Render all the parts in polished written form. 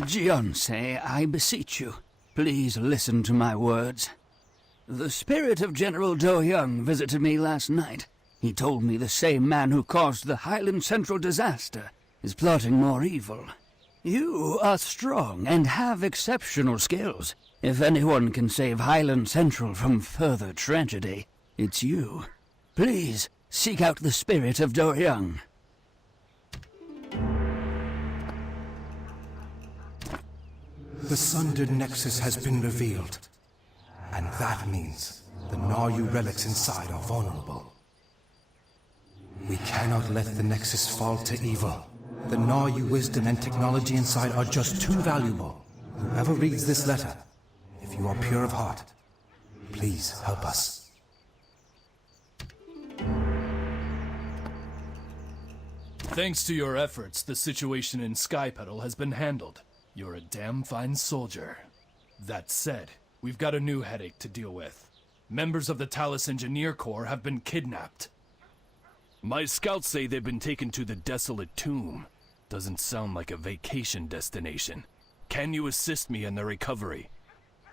Gionsei, I beseech you, please listen to my words. The spirit of General Do Young visited me last night. He told me the same man who caused the Highland Central disaster is plotting more evil. You are strong and have exceptional skills. If anyone can save Highland Central from further tragedy, it's you. Please, seek out the spirit of Do Young. The Sundered Nexus has been revealed. And that means the Naryu relics inside are vulnerable. We cannot let the Nexus fall to evil. The Naryu wisdom and technology inside are just too valuable. Whoever reads this letter, if you are pure of heart, please help us. Thanks to your efforts, the situation in Skypetal has been handled. You're a damn fine soldier. That said, we've got a new headache to deal with. Members of the Talus Engineer Corps have been kidnapped. My scouts say they've been taken to the Desolate Tomb. Doesn't sound like a vacation destination. Can you assist me in their recovery?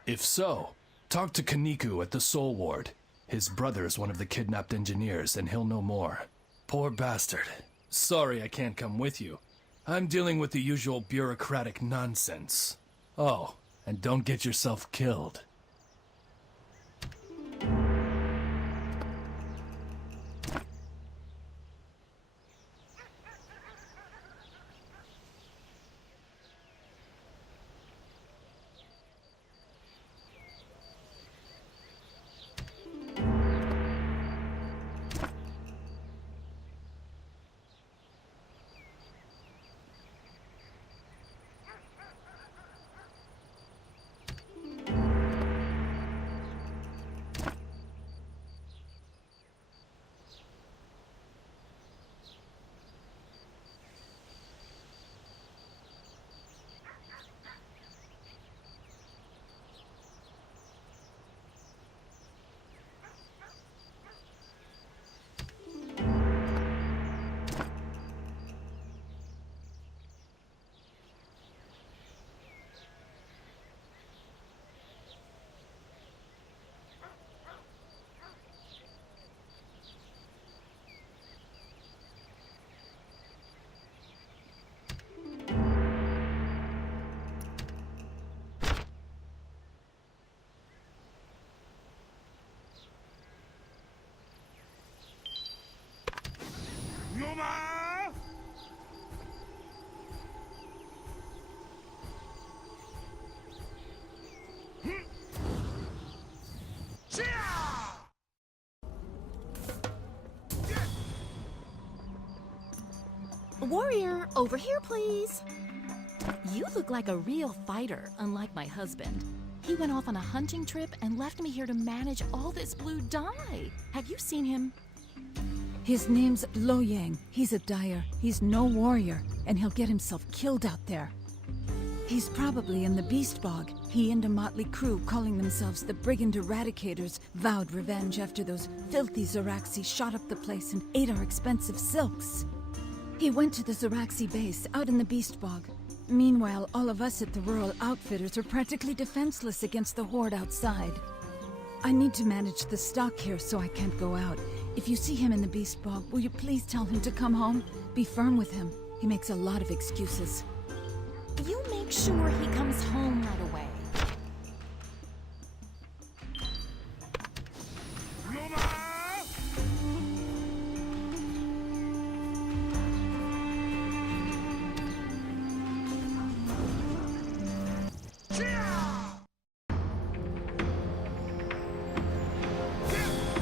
If so, talk to Kaniku at the Soul Ward. His brother's one of the kidnapped engineers, and he'll know more. Poor bastard. Sorry I can't come with you. I'm dealing with the usual bureaucratic nonsense. Oh, and don't get yourself killed. Warrior, over here, please. You look like a real fighter, unlike my husband. He went off on a hunting trip and left me here to manage all this blue dye. Have you seen him? His name's Lo Yang. He's a dyer. He's no warrior, and he'll get himself killed out there. He's probably in the Beast Bog. He and a motley crew calling themselves the Brigand Eradicators vowed revenge after those filthy Zaraxi shot up the place and ate our expensive silks. He went to the Zaraxi base out in the Beast Bog. Meanwhile, all of us at the Rural Outfitters are practically defenseless against the horde outside. I need to manage the stock here, so I can't go out. If you see him in the Beast Bog, will you please tell him to come home? Be firm with him. He makes a lot of excuses. You make sure he comes home right away.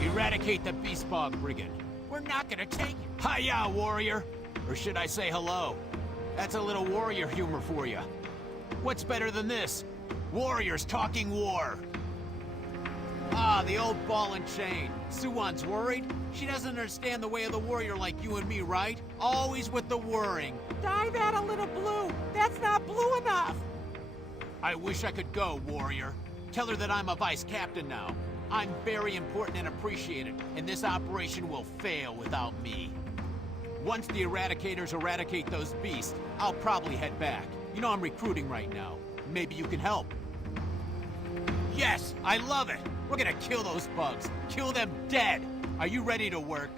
Eradicate the Beast Bog Brigand. We're not gonna take it. Hi-ya, warrior! Or should I say hello? That's a little warrior humor for you. What's better than this? Warriors talking war. Ah, the old ball and chain. Suwon's worried? She doesn't understand the way of the warrior like you and me, right? Always with the worrying. Dye that a little blue. That's not blue enough. I wish I could go, warrior. Tell her that I'm a vice captain now. I'm very important and appreciated, and this operation will fail without me. Once the Eradicators eradicate those beasts, I'll probably head back. You know I'm recruiting right now. Maybe you can help. Yes, I love it! We're gonna kill those bugs. Kill them dead! Are you ready to work?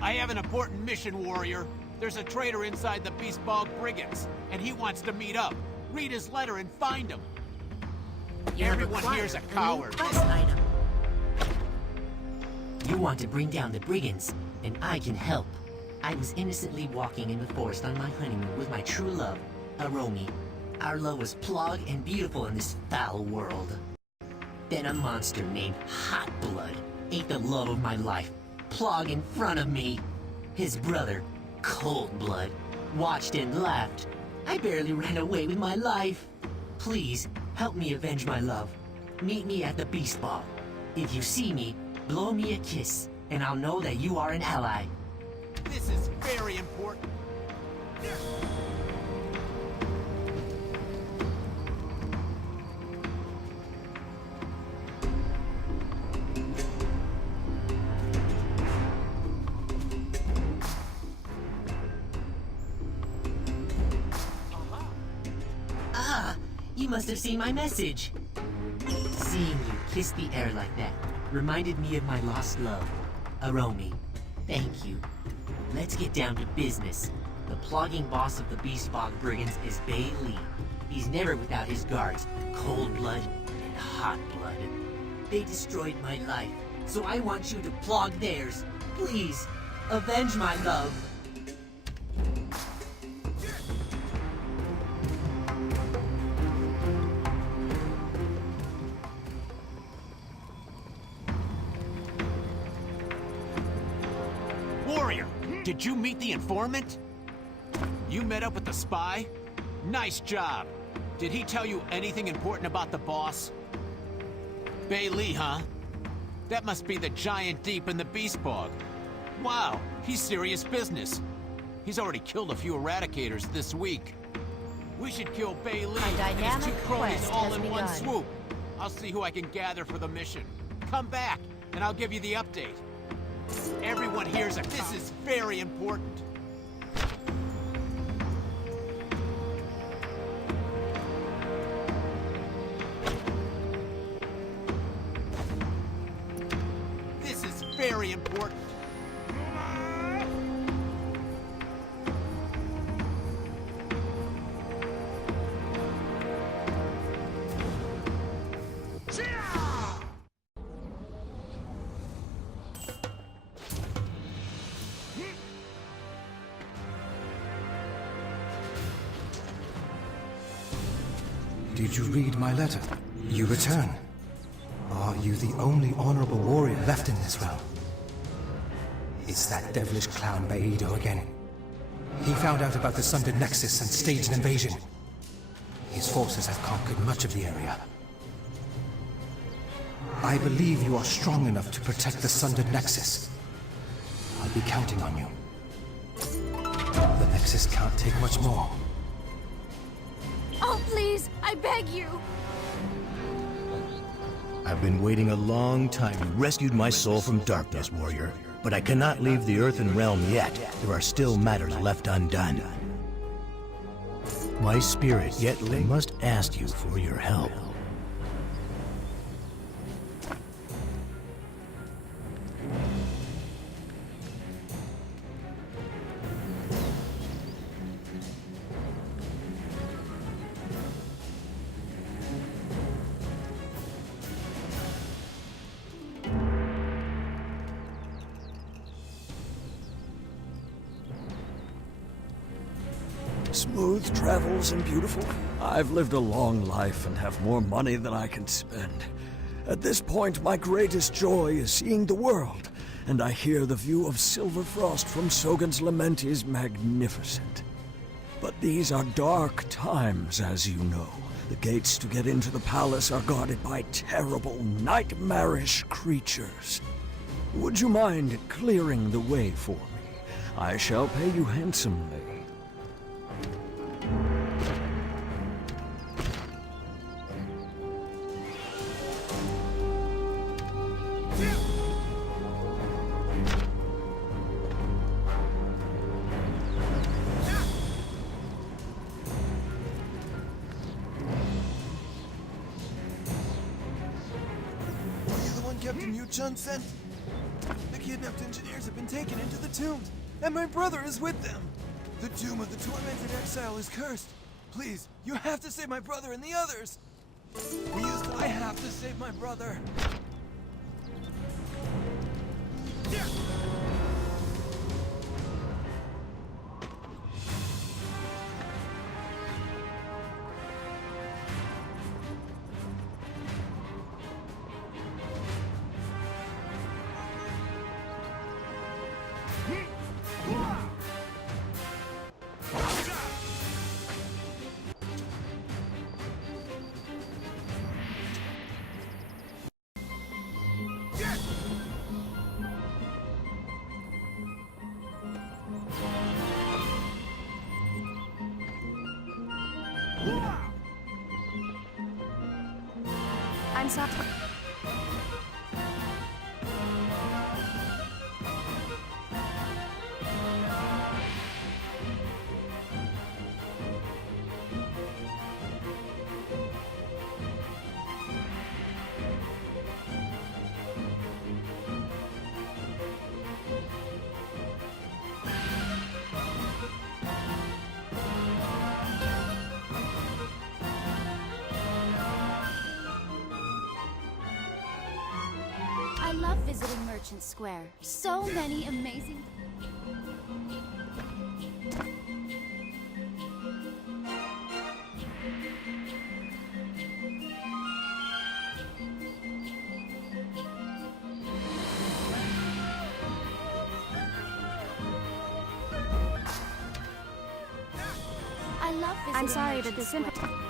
I have an important mission, warrior. There's a traitor inside the Beastbog Brigands, and he wants to meet up. Read his letter and find him. Everyone here's a coward. Quest item. You want to bring down the brigands, and I can help. I was innocently walking in the forest on my honeymoon with my true love, Aromi. Our love was plogged and beautiful in this foul world. Then a monster named Hot Blood ate the love of my life, Plog in front of me. His brother, Cold Blood, watched and laughed. I barely ran away with my life. Please, help me avenge my love. Meet me at the Beast Ball. If you see me, blow me a kiss, and I'll know that you are an ally. This is very important. You must have seen my message. Seeing you kiss the air like that reminded me of my lost love, Aromi. Thank you. Let's get down to business. The plogging boss of the Beastbog Brigands is Bay Lee. He's never without his guards, Cold Blood and Hot Blood. They destroyed my life, so I want you to plog theirs. Please, avenge my love. Warrior, did you meet the informant? You met up with the spy? Nice job. Did he tell you anything important about the boss? Bay Lee, huh? That must be the giant deep in the Beastbog. Wow, he's serious business. He's already killed a few eradicators this week. We should kill Bay Lee and his two cronies all in one swoop. I'll see who I can gather for the mission. Come back, and I'll give you the update. Everyone here's this is very important. This is very important. Did you read my letter? You return. Are you the only honorable warrior left in this realm? It's that devilish clown Baido again. He found out about the Sundered Nexus and staged an invasion. His forces have conquered much of the area. I believe you are strong enough to protect the Sundered Nexus. I'll be counting on you. The Nexus can't take much more. Oh, please, I beg you. I've been waiting a long time. You rescued my soul from darkness, warrior. But I cannot leave the Earthen Realm yet. There are still matters left undone. My spirit yet must ask you for your help. Smooth travels and beautiful. I've lived a long life and have more money than I can spend. At this point, my greatest joy is seeing the world, and I hear the view of Silver Frost from Sogan's Lament is magnificent. But these are dark times, as you know. The gates to get into the palace are guarded by terrible, nightmarish creatures. Would you mind clearing the way for me? I shall pay you handsomely. Captain Yu Chun sent? The kidnapped engineers have been taken into the tomb, and my brother is with them. The tomb of the tormented exile is cursed. Please, you have to save my brother and the others. I have to save my brother. I'm sorry. I love visiting Merchant Square. So many amazing... I love visiting I'm sorry, Merchant but the Square. simple...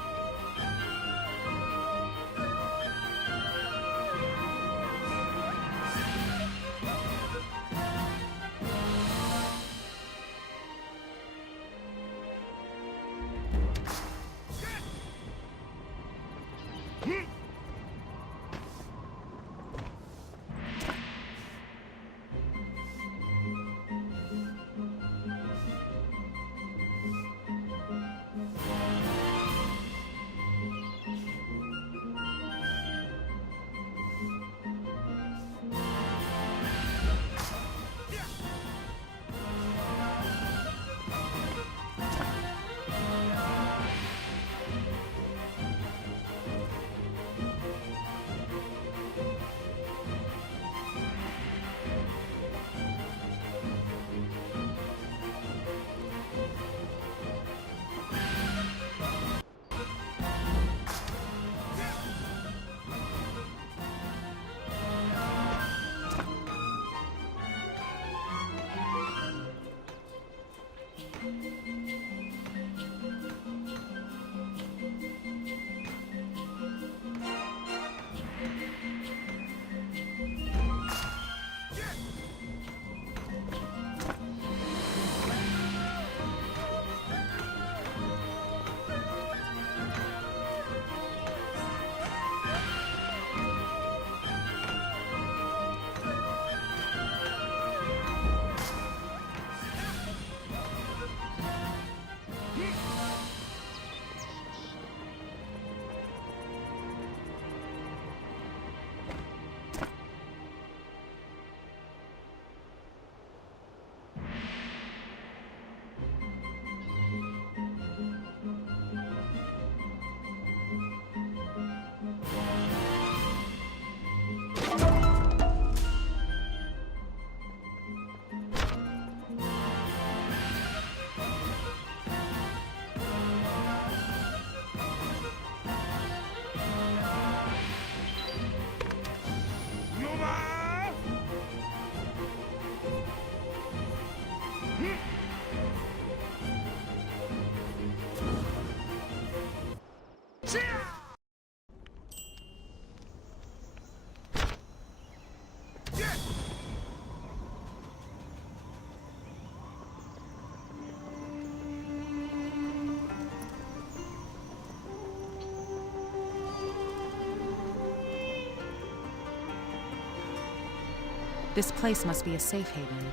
This place must be a safe haven.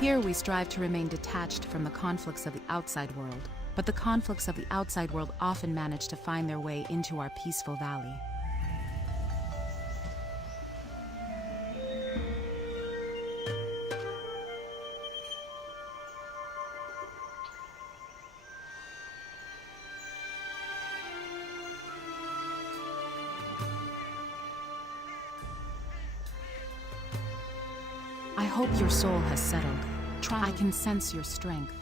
Here we strive to remain detached from the conflicts of the outside world, but the conflicts of the outside world often manage to find their way into our peaceful valley. hope your soul has settled. I can sense your strength.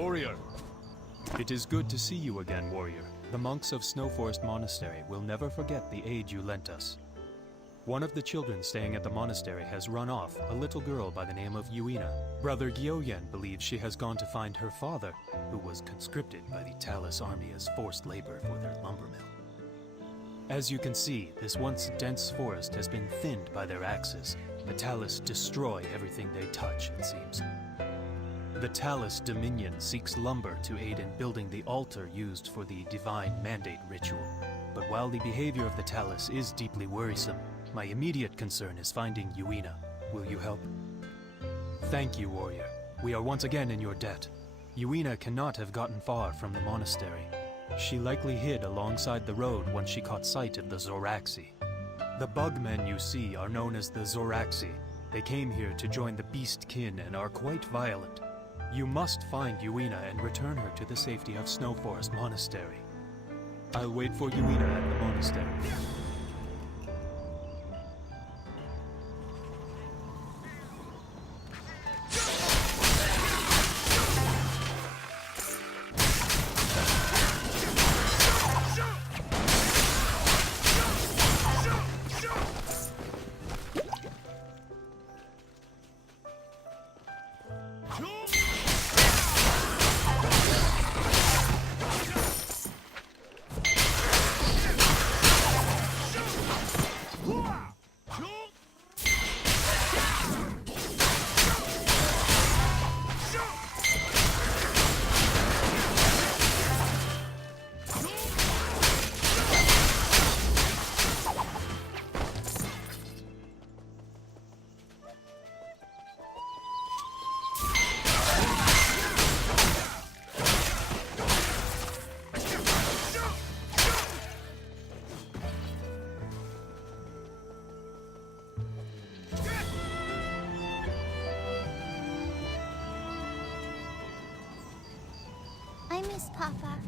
Warrior! It is good to see you again, warrior. The monks of Snowforest Monastery will never forget the aid you lent us. One of the children staying at the monastery has run off, a little girl by the name of Yuina. Brother Gyoyen believes she has gone to find her father, who was conscripted by the Talus army as forced labor for their lumber mill. As you can see, this once dense forest has been thinned by their axes. The Talus destroy everything they touch, it seems. The Talus Dominion seeks lumber to aid in building the altar used for the Divine Mandate ritual. But while the behavior of the Talus is deeply worrisome, my immediate concern is finding Yuina. Will you help? Thank you, warrior. We are once again in your debt. Yuina cannot have gotten far from the monastery. She likely hid alongside the road once she caught sight of the Zoraxi. The bugmen you see are known as the Zoraxi. They came here to join the beast kin and are quite violent. You must find Yuina and return her to the safety of Snowforest Monastery. I'll wait for Yuina at the monastery. I miss Papa.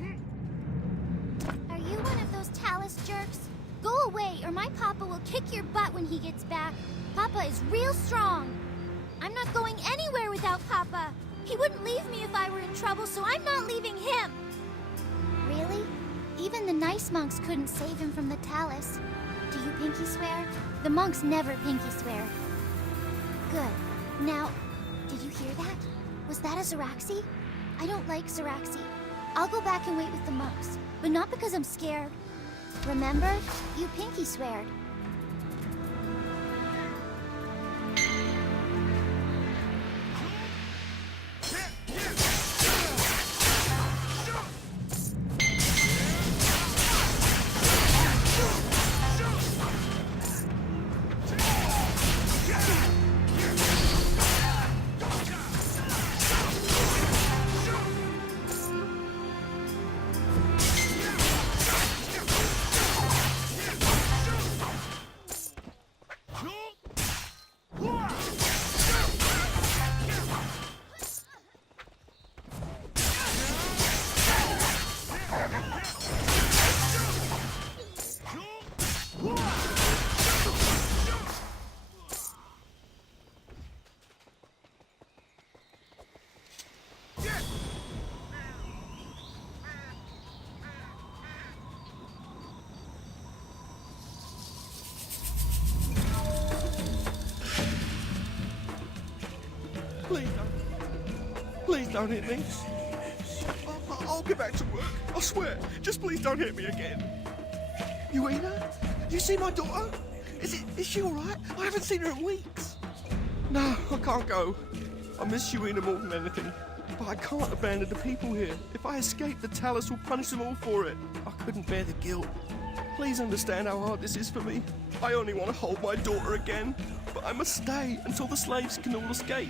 Are you one of those Talus jerks? Go away, or my Papa will kick your butt when he gets back. Papa is real strong. I'm not going anywhere without Papa. He wouldn't leave me if I were in trouble, so I'm not leaving him. Really? Even the nice monks couldn't save him from the Talus. Do you pinky swear? The monks never pinky swear. Good. Now, did you hear that? Was that a Zeraxi? I don't like Zeraxi. I'll go back and wait with the monks, but not because I'm scared. Remember? You pinky sweared. Please don't hit me. I'll get back to work. I swear. Just please don't hit me again. Yuina? You see my daughter? Is she alright? I haven't seen her in weeks. No, I can't go. I miss Yuina more than anything. But I can't abandon the people here. If I escape, the Talus will punish them all for it. I couldn't bear the guilt. Please understand how hard this is for me. I only want to hold my daughter again. But I must stay until the slaves can all escape.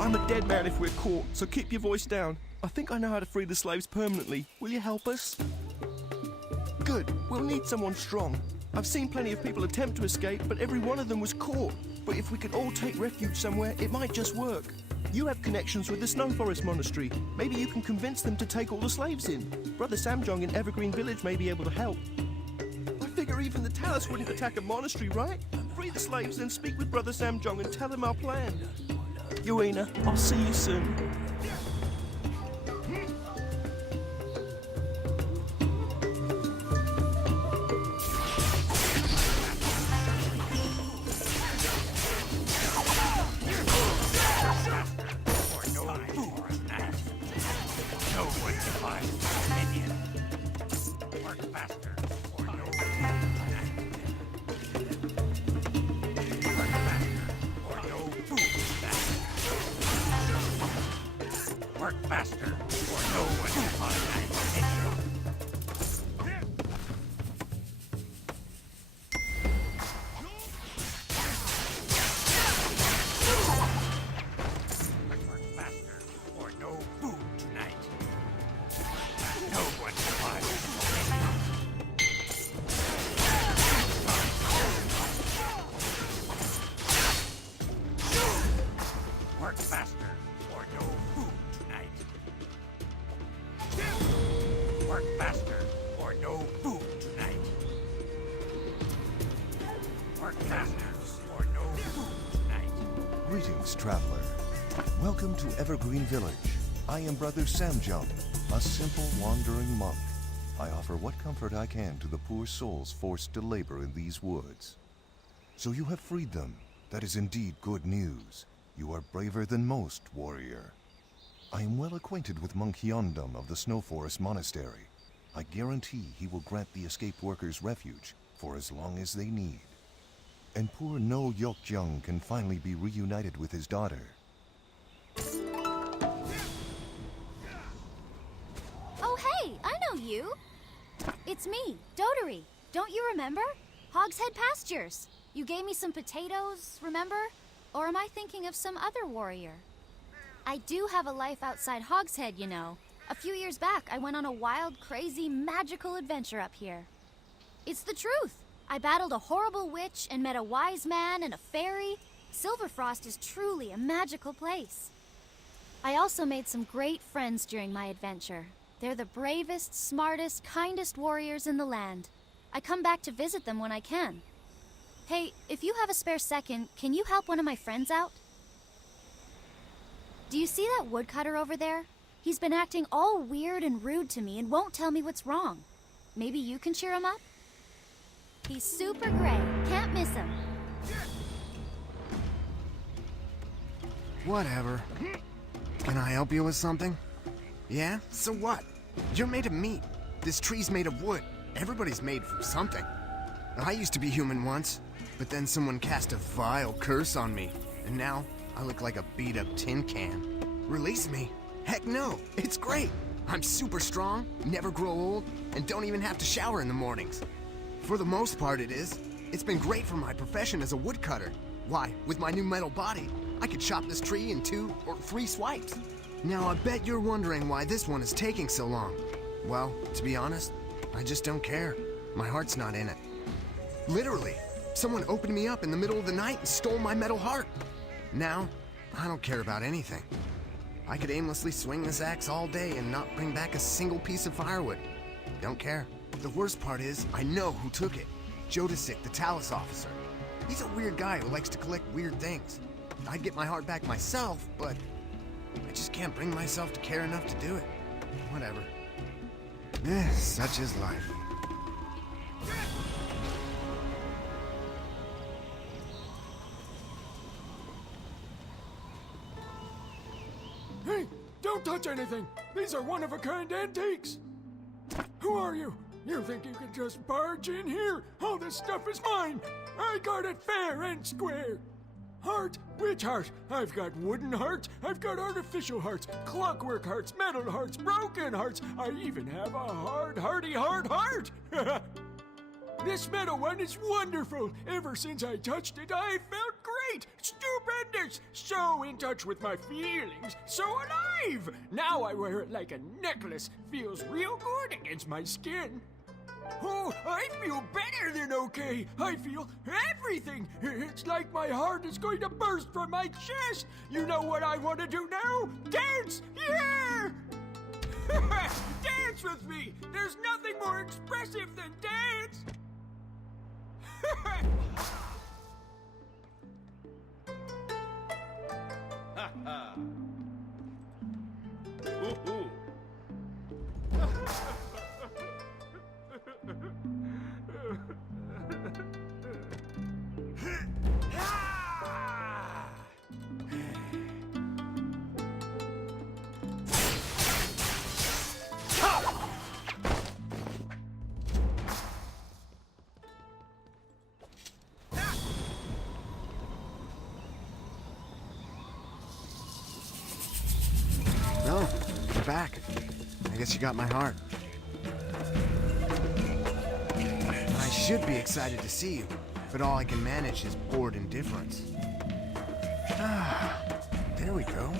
I'm a dead man if we're caught, so keep your voice down. I think I know how to free the slaves permanently. Will you help us? Good. We'll need someone strong. I've seen plenty of people attempt to escape, but every one of them was caught. But if we could all take refuge somewhere, it might just work. You have connections with the Snow Forest Monastery. Maybe you can convince them to take all the slaves in. Brother Samjong in Evergreen Village may be able to help. I figure even the Talus wouldn't attack a monastery, right? Free the slaves, then speak with Brother Samjong and tell him our plan. Yuina, I'll see you soon. Greetings, traveler. Welcome to Evergreen Village. I am Brother Samjung, a simple wandering monk. I offer what comfort I can to the poor souls forced to labor in these woods. So you have freed them. That is indeed good news. You are braver than most, warrior. I am well acquainted with Monk Hyundam of the Snow Forest Monastery. I guarantee he will grant the escaped workers refuge for as long as they need. And poor No Yokjung can finally be reunited with his daughter. Oh, hey, I know you. It's me, Dotery. Don't you remember? Hogshead Pastures. You gave me some potatoes, remember? Or am I thinking of some other warrior? I do have a life outside Hogshead, you know. A few years back, I went on a wild, crazy, magical adventure up here. It's the truth. I battled a horrible witch and met a wise man and a fairy. Silverfrost is truly a magical place. I also made some great friends during my adventure. They're the bravest, smartest, kindest warriors in the land. I come back to visit them when I can. Hey, if you have a spare second, can you help one of my friends out? Do you see that woodcutter over there? He's been acting all weird and rude to me and won't tell me what's wrong. Maybe you can cheer him up? He's super great. Can't miss him. Whatever. Can I help you with something? Yeah? So what? You're made of meat. This tree's made of wood. Everybody's made from something. I used to be human once, but then someone cast a vile curse on me, and now I look like a beat-up tin can. Release me? Heck no! It's great! I'm super strong, never grow old, and don't even have to shower in the mornings. For the most part it is. It's been great for my profession as a woodcutter. Why, with my new metal body, I could chop this tree in 2 or 3 swipes. Now I bet you're wondering why this one is taking so long. Well, to be honest, I just don't care. My heart's not in it. Literally, someone opened me up in the middle of the night and stole my metal heart. Now, I don't care about anything. I could aimlessly swing this axe all day and not bring back a single piece of firewood. Don't care. The worst part is, I know who took it. Jodasik, the Talus officer. He's a weird guy who likes to collect weird things. I'd get my heart back myself, but I just can't bring myself to care enough to do it. Whatever. Such is life. Hey, don't touch anything! These are one-of-a-kind antiques! Who are you? You think you can just barge in here? All this stuff is mine! I got it fair and square! Heart? Which heart? I've got wooden hearts, I've got artificial hearts, clockwork hearts, metal hearts, broken hearts, I even have a hard-hearty hard heart! This metal one is wonderful! Ever since I touched it, I felt great! Stupendous! So in touch with my feelings, so alive! Now I wear it like a necklace, feels real good against my skin. Oh, I feel better than okay. I feel everything. It's like my heart is going to burst from my chest. You know what I want to do now? Dance! Yeah! Dance with me! There's nothing more expressive than dance! Ha ha! Ooh. No, you're back. I guess you got my heart. I should be excited to see you, but all I can manage is bored indifference. There we go.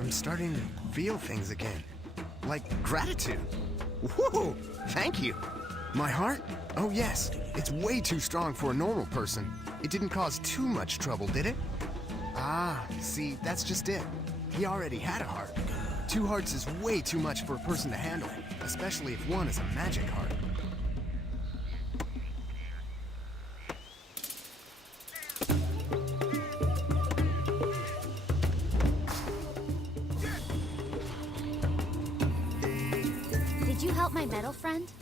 I'm starting to feel things again. Like gratitude. Whoa! Thank you! My heart? Oh yes, it's way too strong for a normal person. It didn't cause too much trouble, did it? Ah, see, that's just it. He already had a heart. 2 hearts is way too much for a person to handle, especially if one is a magic heart. Did you help my metal friend?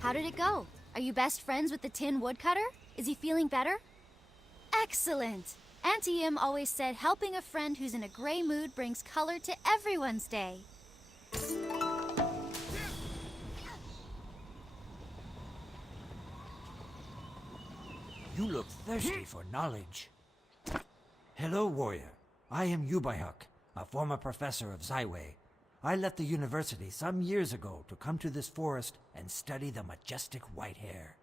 How did it go? Are you best friends with the tin woodcutter? Is he feeling better? Excellent! Auntie Im always said helping a friend who's in a gray mood brings color to everyone's day. You look thirsty for knowledge. Hello, warrior. I am Yubayhuk, a former professor of Zaiwei. I left the university some years ago to come to this forest and study the majestic white-hair.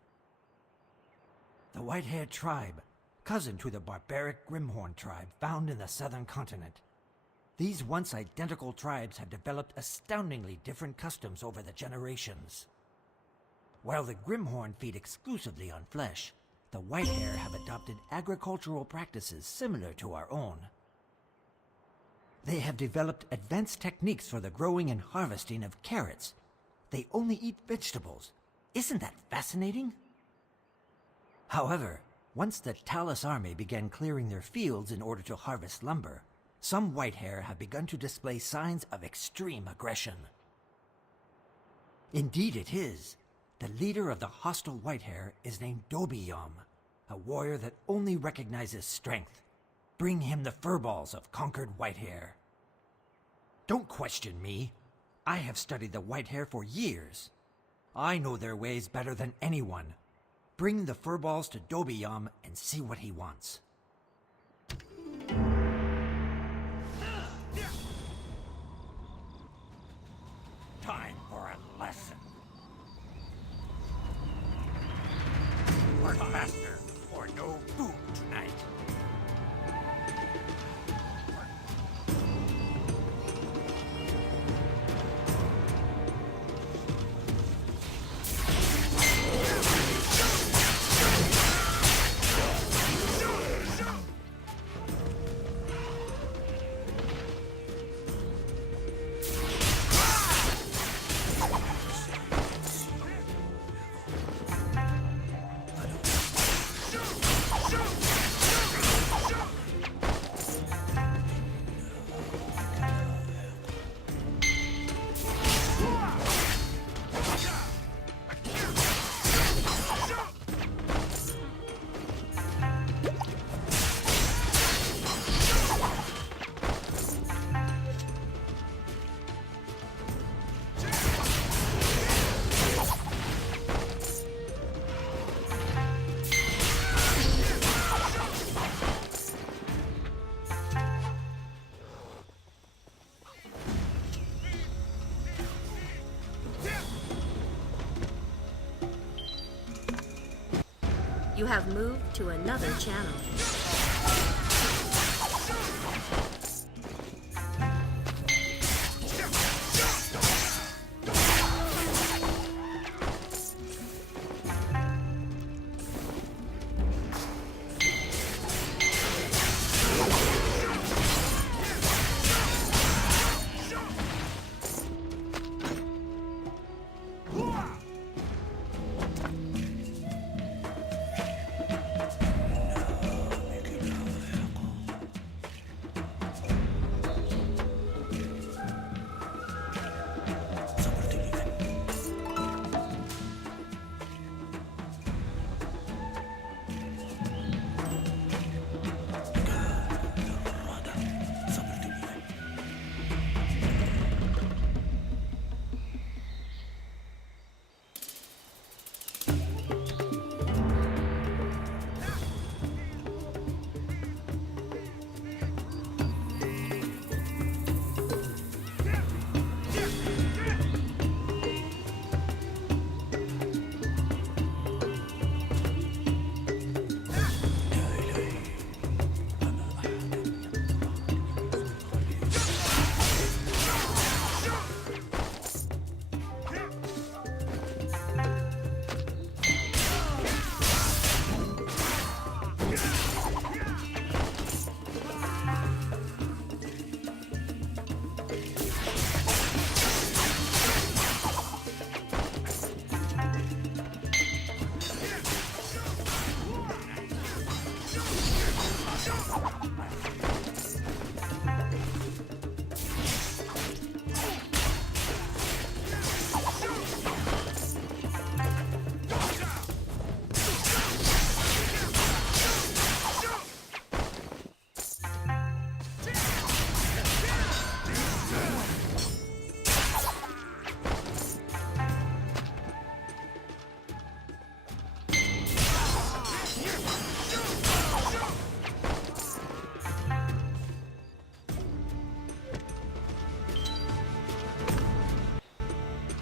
The white-haired tribe, cousin to the barbaric Grimhorn tribe found in the southern continent. These once identical tribes have developed astoundingly different customs over the generations. While the Grimhorn feed exclusively on flesh, the Whitehair have adopted agricultural practices similar to our own. They have developed advanced techniques for the growing and harvesting of carrots. They only eat vegetables. Isn't that fascinating? However, once the Talus army began clearing their fields in order to harvest lumber, some Whitehair have begun to display signs of extreme aggression. Indeed it is. The leader of the hostile Whitehair is named Dobiyom, a warrior that only recognizes strength. Bring him the furballs of conquered Whitehair. Don't question me. I have studied the Whitehair for years. I know their ways better than anyone. Bring the furballs to Dobiyom and see what he wants. Time for a lesson. Work faster, or no food tonight. You have moved to another channel.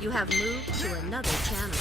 You have moved to another channel.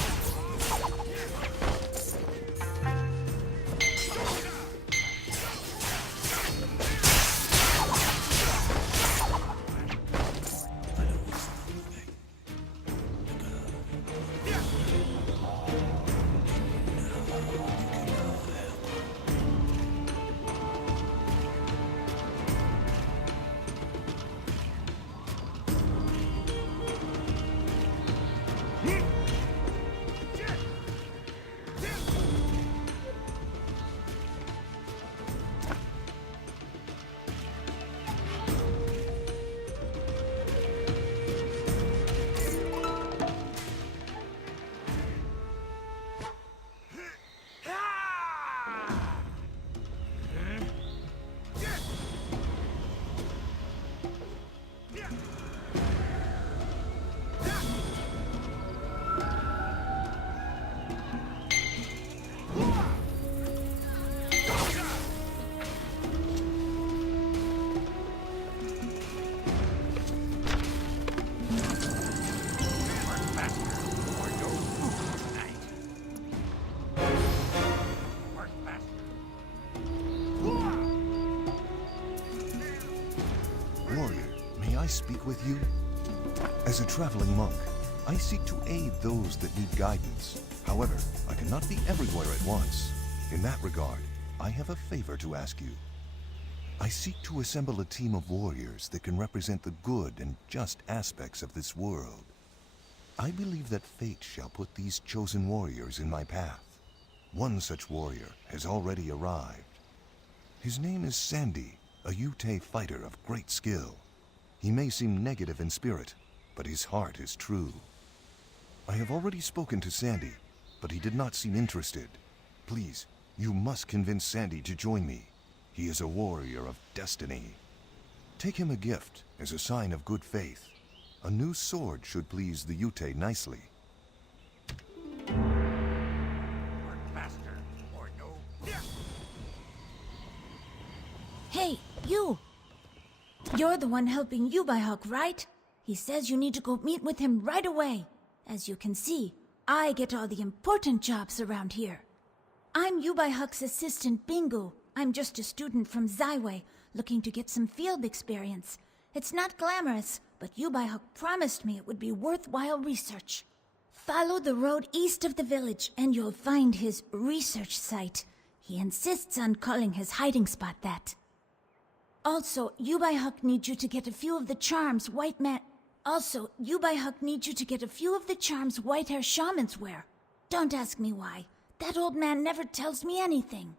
speak with you? As a traveling monk, I seek to aid those that need guidance. However, I cannot be everywhere at once. In that regard, I have a favor to ask you. I seek to assemble a team of warriors that can represent the good and just aspects of this world. I believe that fate shall put these chosen warriors in my path. One such warrior has already arrived. His name is Sandy, a Yutei fighter of great skill. He may seem negative in spirit, but his heart is true. I have already spoken to Sandy, but he did not seem interested. Please, you must convince Sandy to join me. He is a warrior of destiny. Take him a gift as a sign of good faith. A new sword should please the Yutei nicely. Hey, you! You're the one helping Yubaihawk, right? He says you need to go meet with him right away. As you can see, I get all the important jobs around here. I'm Yubaihawk's assistant, Bingu. I'm just a student from Zaiwei, looking to get some field experience. It's not glamorous, but Yubaihawk promised me it would be worthwhile research. Follow the road east of the village, and you'll find his research site. He insists on calling his hiding spot that. Also, Yubaihawk needs you to get a few of the charms white-hair shamans wear. Don't ask me why. That old man never tells me anything.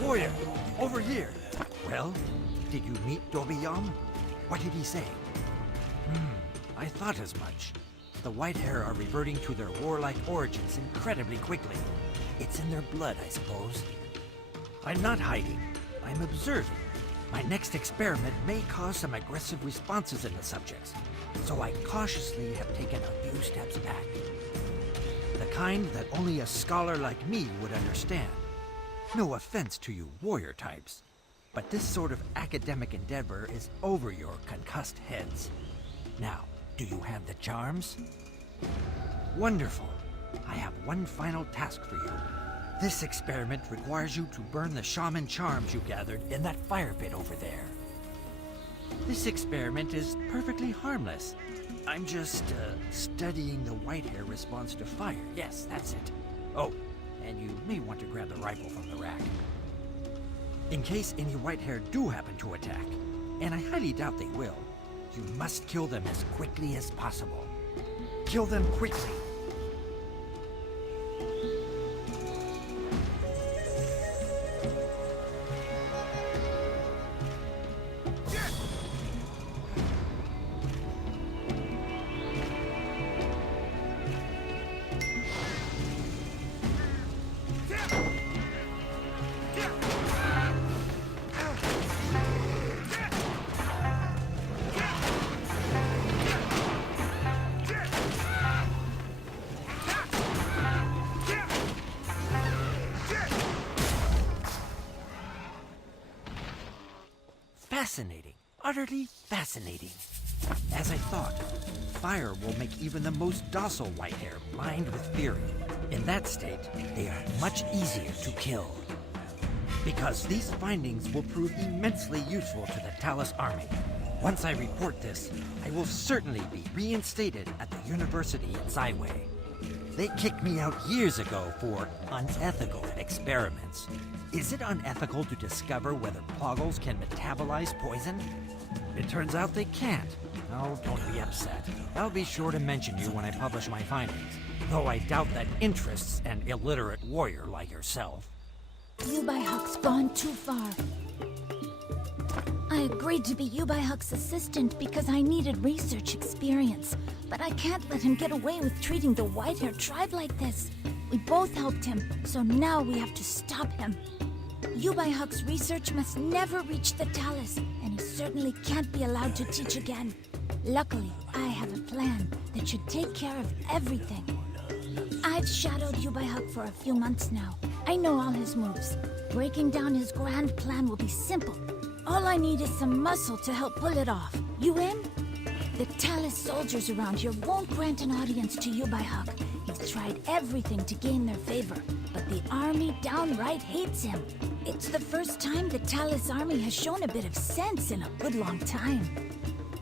Warrior, over here. Well, did you meet Dobiyam? What did he say? I thought as much. The white hair are reverting to their warlike origins incredibly quickly. It's in their blood, I suppose. I'm not hiding. I'm observing. My next experiment may cause some aggressive responses in the subjects, so I cautiously have taken a few steps back. The kind that only a scholar like me would understand. No offense to you warrior types, but this sort of academic endeavor is over your concussed heads. Now, do you have the charms? Wonderful. I have one final task for you. This experiment requires you to burn the shaman charms you gathered in that fire pit over there. This experiment is perfectly harmless. I'm just studying the white hair response to fire. Yes, that's it. Oh, and you may want to grab the rifle from the rack. In case any white hair do happen to attack, and I highly doubt they will, you must kill them as quickly as possible. Kill them quickly. Fascinating. Utterly fascinating. As I thought, fire will make even the most docile white hair blind with fury. In that state, they are much easier to kill. Because these findings will prove immensely useful to the Talus army. Once I report this, I will certainly be reinstated at the university in Zyway. They kicked me out years ago for unethical experiments. Is it unethical to discover whether Poggles can metabolize poison? It turns out they can't. Oh, don't be upset. I'll be sure to mention you when I publish my findings, though I doubt that interests an illiterate warrior like yourself. Yubai-Huck's gone too far. I agreed to be Yubai-Huck's assistant because I needed research experience, but I can't let him get away with treating the Whitehair tribe like this. We both helped him, so now we have to stop him. Yubai-Huck's research must never reach the Talus, and he certainly can't be allowed to teach again. Luckily, I have a plan that should take care of everything. I've shadowed Yubai-Huck for a few months now. I know all his moves. Breaking down his grand plan will be simple. All I need is some muscle to help pull it off. You in? The Talus soldiers around here won't grant an audience to Yubai-Huck. He's tried everything to gain their favor, but the army downright hates him. It's the first time the Talus army has shown a bit of sense in a good long time.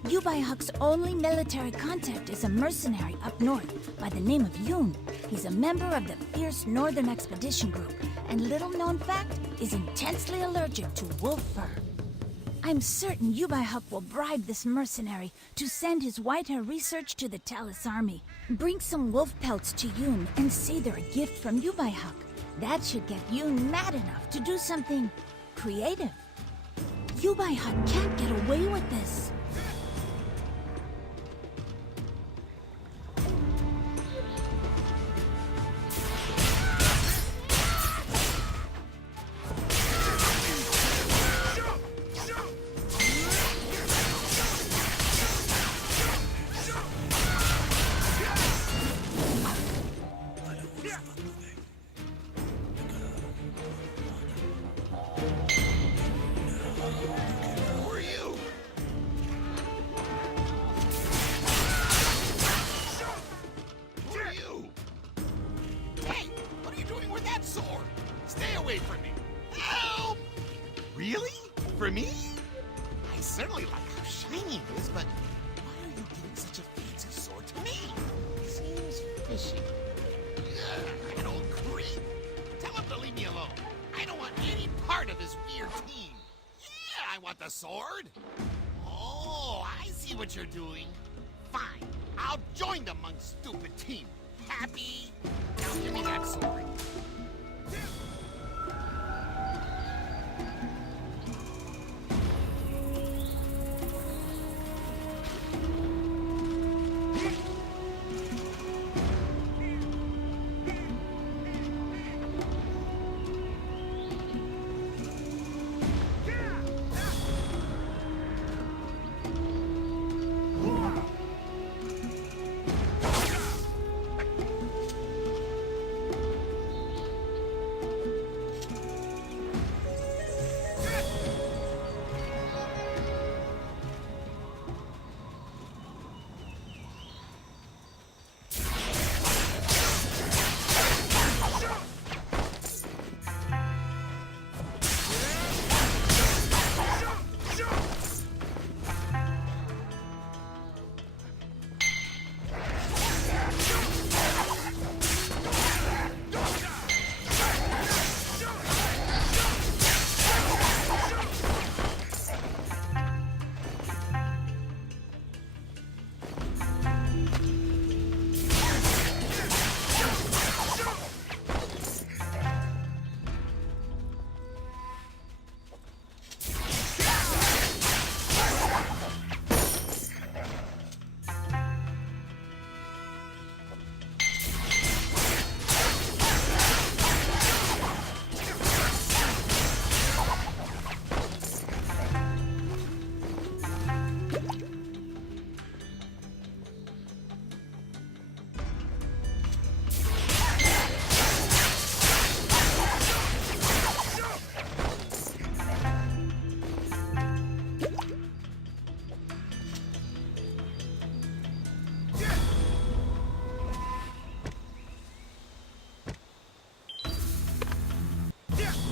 Yubai-Huck's only military contact is a mercenary up north by the name of Yoon. He's a member of the fierce Northern Expedition Group, and little known fact, is intensely allergic to wolf fur. I'm certain Yubai-Huck will bribe this mercenary to send his Whitehair research to the Talus army. Bring some wolf pelts to Yoon and say they're a gift from Yubai-Huck. That should get Yoon mad enough to do something creative. Yubai-Huck can't get away with this.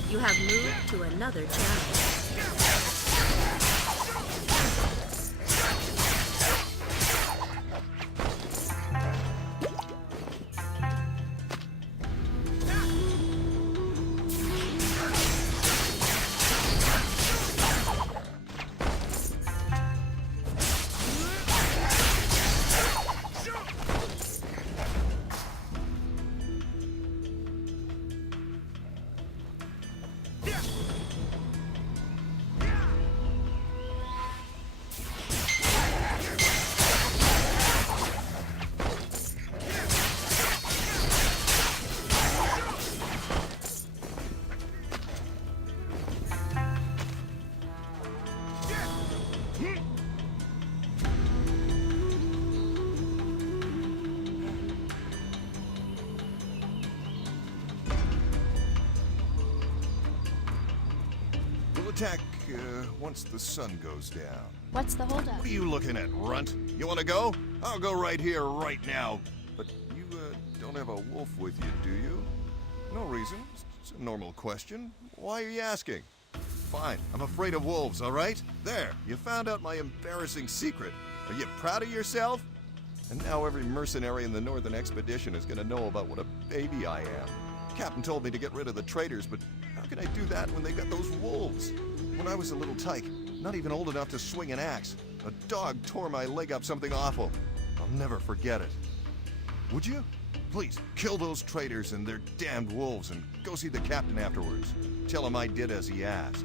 You have moved to another channel. We'll attack once the sun goes down. What's the holdup? What are you looking at, runt? You want to go? I'll go right here, right now. But you don't have a wolf with you, do you? No reason. It's a normal question. Why are you asking? Fine. I'm afraid of wolves, all right? There. You found out my embarrassing secret. Are you proud of yourself? And now every mercenary in the Northern Expedition is going to know about what a baby I am. Captain told me to get rid of the traitors, but how can I do that when they've got those wolves? When I was a little tyke, not even old enough to swing an axe, a dog tore my leg up something awful. I'll never forget it. Would you? Please, kill those traitors and their damned wolves and go see the captain afterwards. Tell him I did as he asked.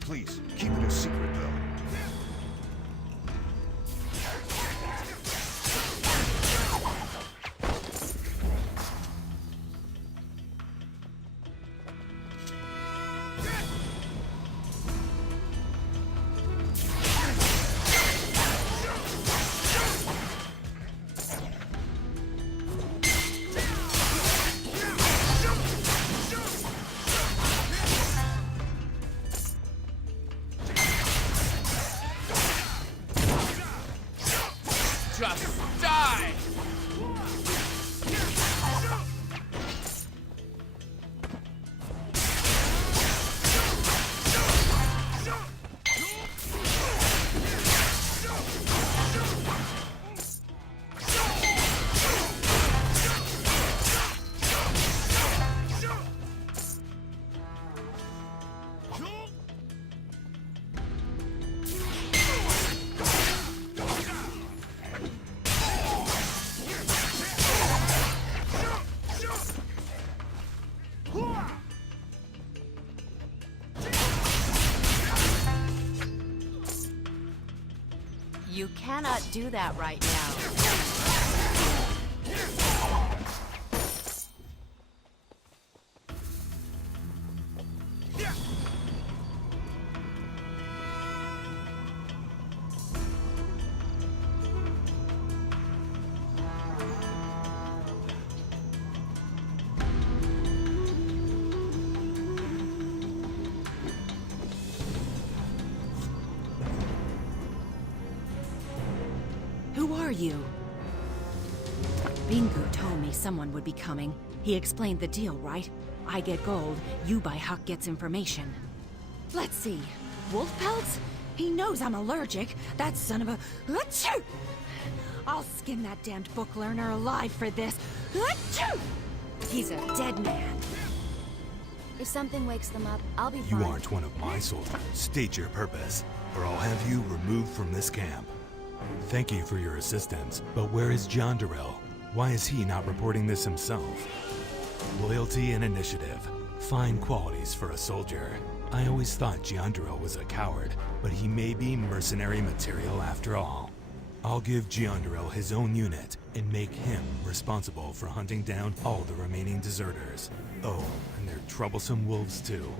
Please, keep it a secret, though. Just die! You cannot do that right now. Who are you? Bingu told me someone would be coming. He explained the deal, right? I get gold, you buy Huck gets information. Let's see. Wolf pelts? He knows I'm allergic. That son of a... Achoo! I'll skin that damned book learner alive for this. Achoo! He's a dead man. If something wakes them up, I'll be You fine. aren't one of my soldiers. State your purpose, or I'll have you removed from this camp. Thank you for your assistance, but where is John Durrell? Why is he not reporting this himself? Loyalty and initiative. Fine qualities for a soldier. I always thought John Durrell was a coward, but he may be mercenary material after all. I'll give John Durrell his own unit and make him responsible for hunting down all the remaining deserters. Oh, and they're troublesome wolves too.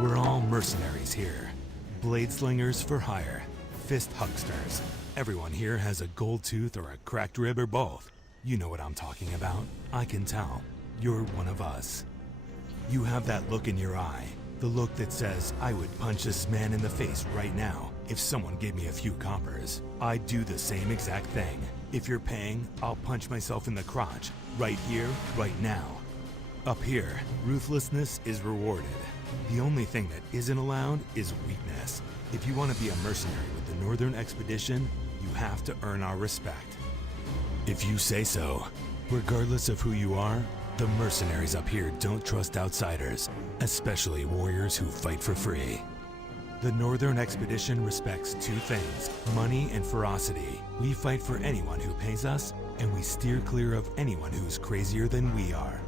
We're all mercenaries here. Blade slingers for hire. Fist hucksters. Everyone here has a gold tooth or a cracked rib or both. You know what I'm talking about. I can tell. You're one of us. You have that look in your eye. The look that says, I would punch this man in the face right now if someone gave me a few coppers. I'd do the same exact thing. If you're paying, I'll punch myself in the crotch. Right here, right now. Up here, ruthlessness is rewarded. The only thing that isn't allowed is weakness. If you want to be a mercenary with the Northern Expedition, you have to earn our respect. If you say so. Regardless of who you are, the mercenaries up here don't trust outsiders, especially warriors who fight for free. The Northern Expedition respects two things, money and ferocity. We fight for anyone who pays us, and we steer clear of anyone who's crazier than we are.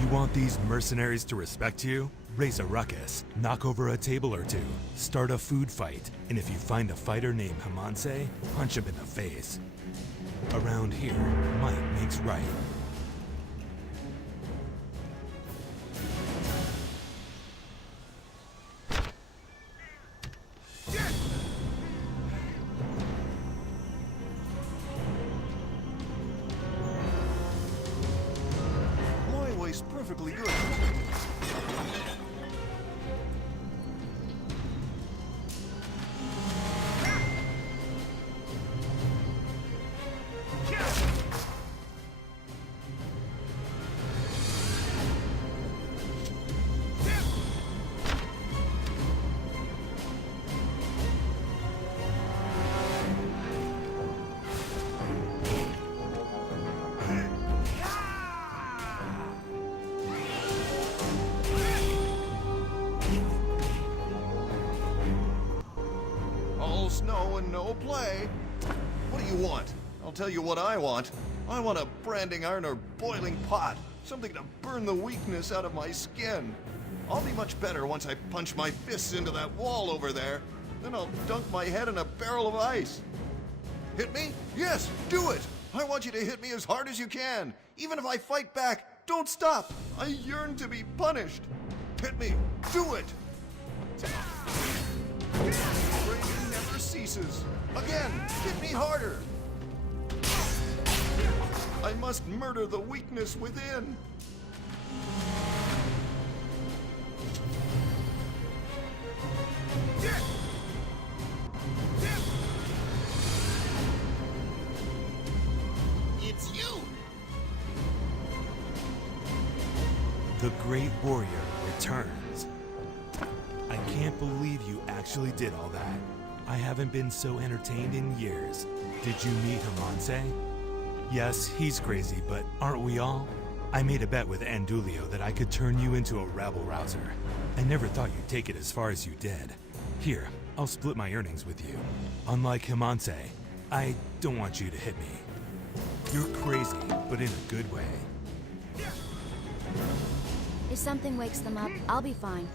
You want these mercenaries to respect you? Raise a ruckus, knock over a table or two, start a food fight, and if you find a fighter named Hamanse, punch him in the face. Around here, might makes right. My way's perfectly good. All snow and no play. What do you want? I'll tell you what I want. I want a branding iron or boiling pot. Something to burn the weakness out of my skin. I'll be much better once I punch my fists into that wall over there. Then I'll dunk my head in a barrel of ice. Hit me? Yes, do it! I want you to hit me as hard as you can. Even if I fight back, don't stop. I yearn to be punished. Hit me. Do it! Raging never ceases. Again, hit me harder. I must murder the weakness within. It's you! The Great Warrior returns. I can't believe you actually did all that. I haven't been so entertained in years. Did you meet Hamanse? Yes, he's crazy, but aren't we all? I made a bet with Andulio that I could turn you into a rabble-rouser. I never thought you'd take it as far as you did. Here, I'll split my earnings with you. Unlike Hamanse, I don't want you to hit me. You're crazy, but in a good way. If something wakes them up, I'll be fine.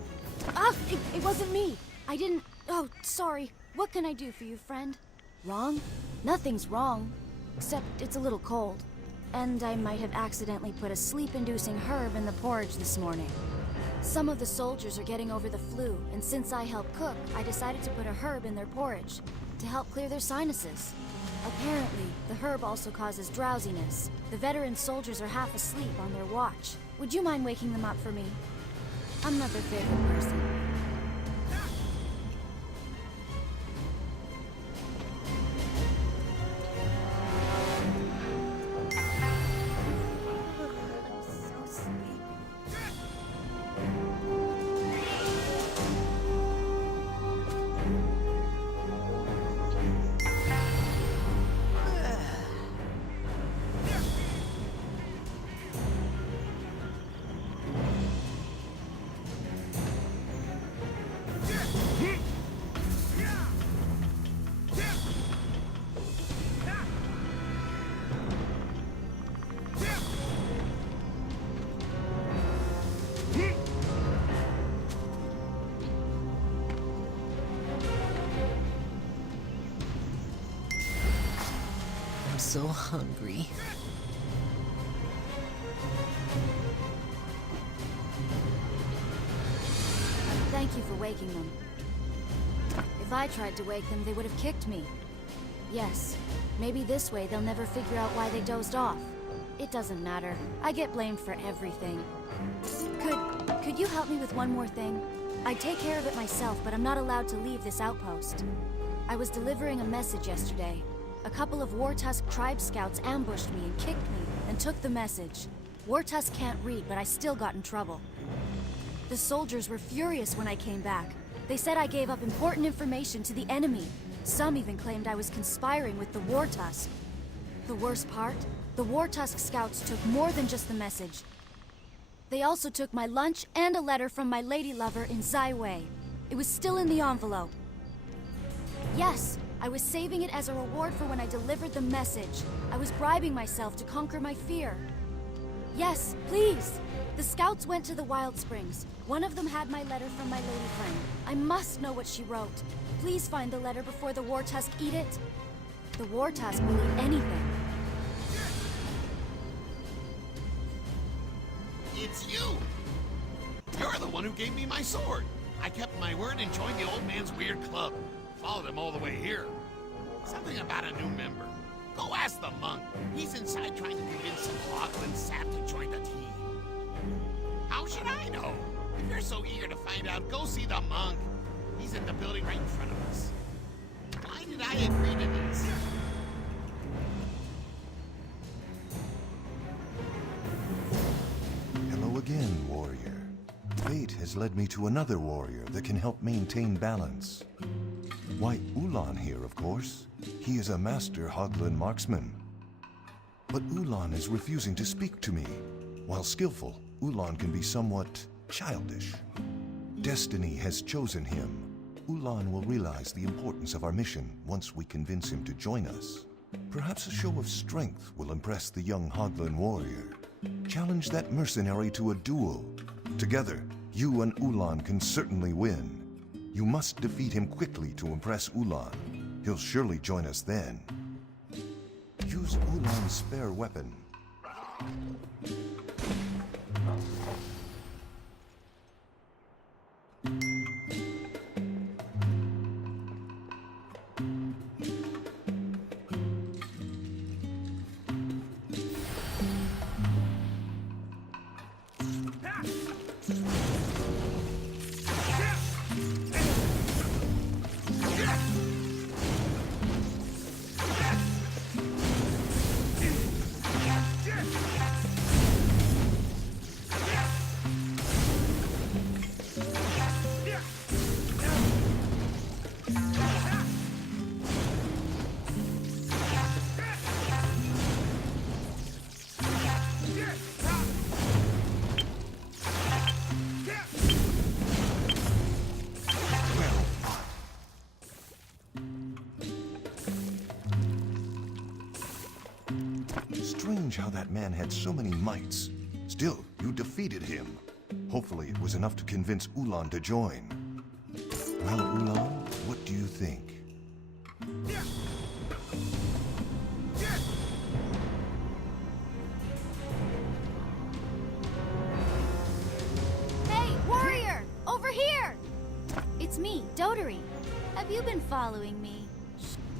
Ah! It wasn't me! I didn't... Oh, sorry. What can I do for you, friend? Wrong? Nothing's wrong. Except it's a little cold. And I might have accidentally put a sleep-inducing herb in the porridge this morning. Some of the soldiers are getting over the flu, and since I help cook, I decided to put a herb in their porridge to help clear their sinuses. Apparently, the herb also causes drowsiness. The veteran soldiers are half asleep on their watch. Would you mind waking them up for me? I'm not their favorite person. I'm so hungry. Thank you for waking them. If I tried to wake them, they would have kicked me. Yes, maybe this way they'll never figure out why they dozed off. It doesn't matter. I get blamed for everything. Could you help me with one more thing? I'd take care of it myself, but I'm not allowed to leave this outpost. I was delivering a message yesterday. A couple of War Tusk tribe scouts ambushed me and kicked me and took the message. Wartusk can't read, but I still got in trouble. The soldiers were furious when I came back. They said I gave up important information to the enemy. Some even claimed I was conspiring with the Wartusk. The worst part? The Wartusk scouts took more than just the message. They also took my lunch and a letter from my lady lover in Zaiwei. It was still in the envelope. Yes, I was saving it as a reward for when I delivered the message. I was bribing myself to conquer my fear. Yes, please. The scouts went to the Wild Springs. One of them had my letter from my lady friend. I must know what she wrote. Please find the letter before the Wartusk eat it. The Wartusk will eat anything. It's you! You're the one who gave me my sword. I kept my word and joined the old man's weird club. Followed him all the way here. Something about a new member. Go ask the monk. He's inside trying to convince some Hoglin sap to join the team. How should I know? If you're so eager to find out, go see the monk. He's in the building right in front of us. Why did I agree to this? Hello again, warrior. Fate has led me to another warrior that can help maintain balance. Why, Ulan here, of course. He is a master Hoglin marksman. But Ulan is refusing to speak to me. While skillful, Ulan can be somewhat childish. Destiny has chosen him. Ulan will realize the importance of our mission once we convince him to join us. Perhaps a show of strength will impress the young Hoglin warrior. Challenge that mercenary to a duel. Together, you and Ulan can certainly win. You must defeat him quickly to impress Ulan. He'll surely join us then. Use Ulan's spare weapon. Strange how that man had so many mites. Still, you defeated him. Hopefully it was enough to convince Ulan to join. Well, Ulan, what do you think? Hey, warrior! Over here! It's me, Dodori. Have you been following me?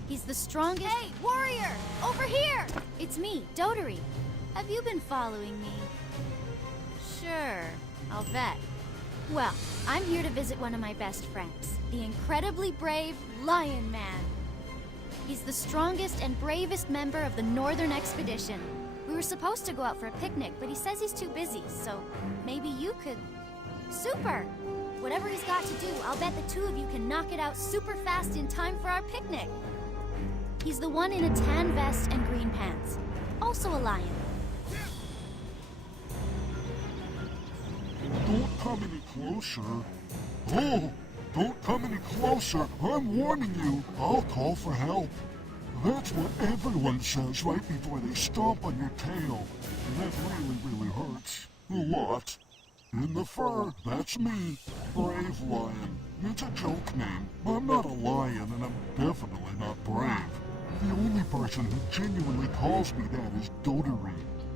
He's the strongest— Hey, warrior! Over here! It's me, Dodori. Have you been following me? Sure, I'll bet. Well, I'm here to visit one of my best friends, the incredibly brave Lion Man. He's the strongest and bravest member of the Northern Expedition. We were supposed to go out for a picnic, but he says he's too busy, so maybe you could— Super! Whatever he's got to do, I'll bet the two of you can knock it out super fast in time for our picnic. He's the one in a tan vest and green pants. Also a lion. Don't come any closer. Oh, don't come any closer. I'm warning you. I'll call for help. That's what everyone says right before they stomp on your tail. And that really, really hurts. A lot. In the fur, that's me, Brave Lion. It's a joke name. I'm not a lion, and I'm definitely not brave. The only person who genuinely calls me that is Dodori.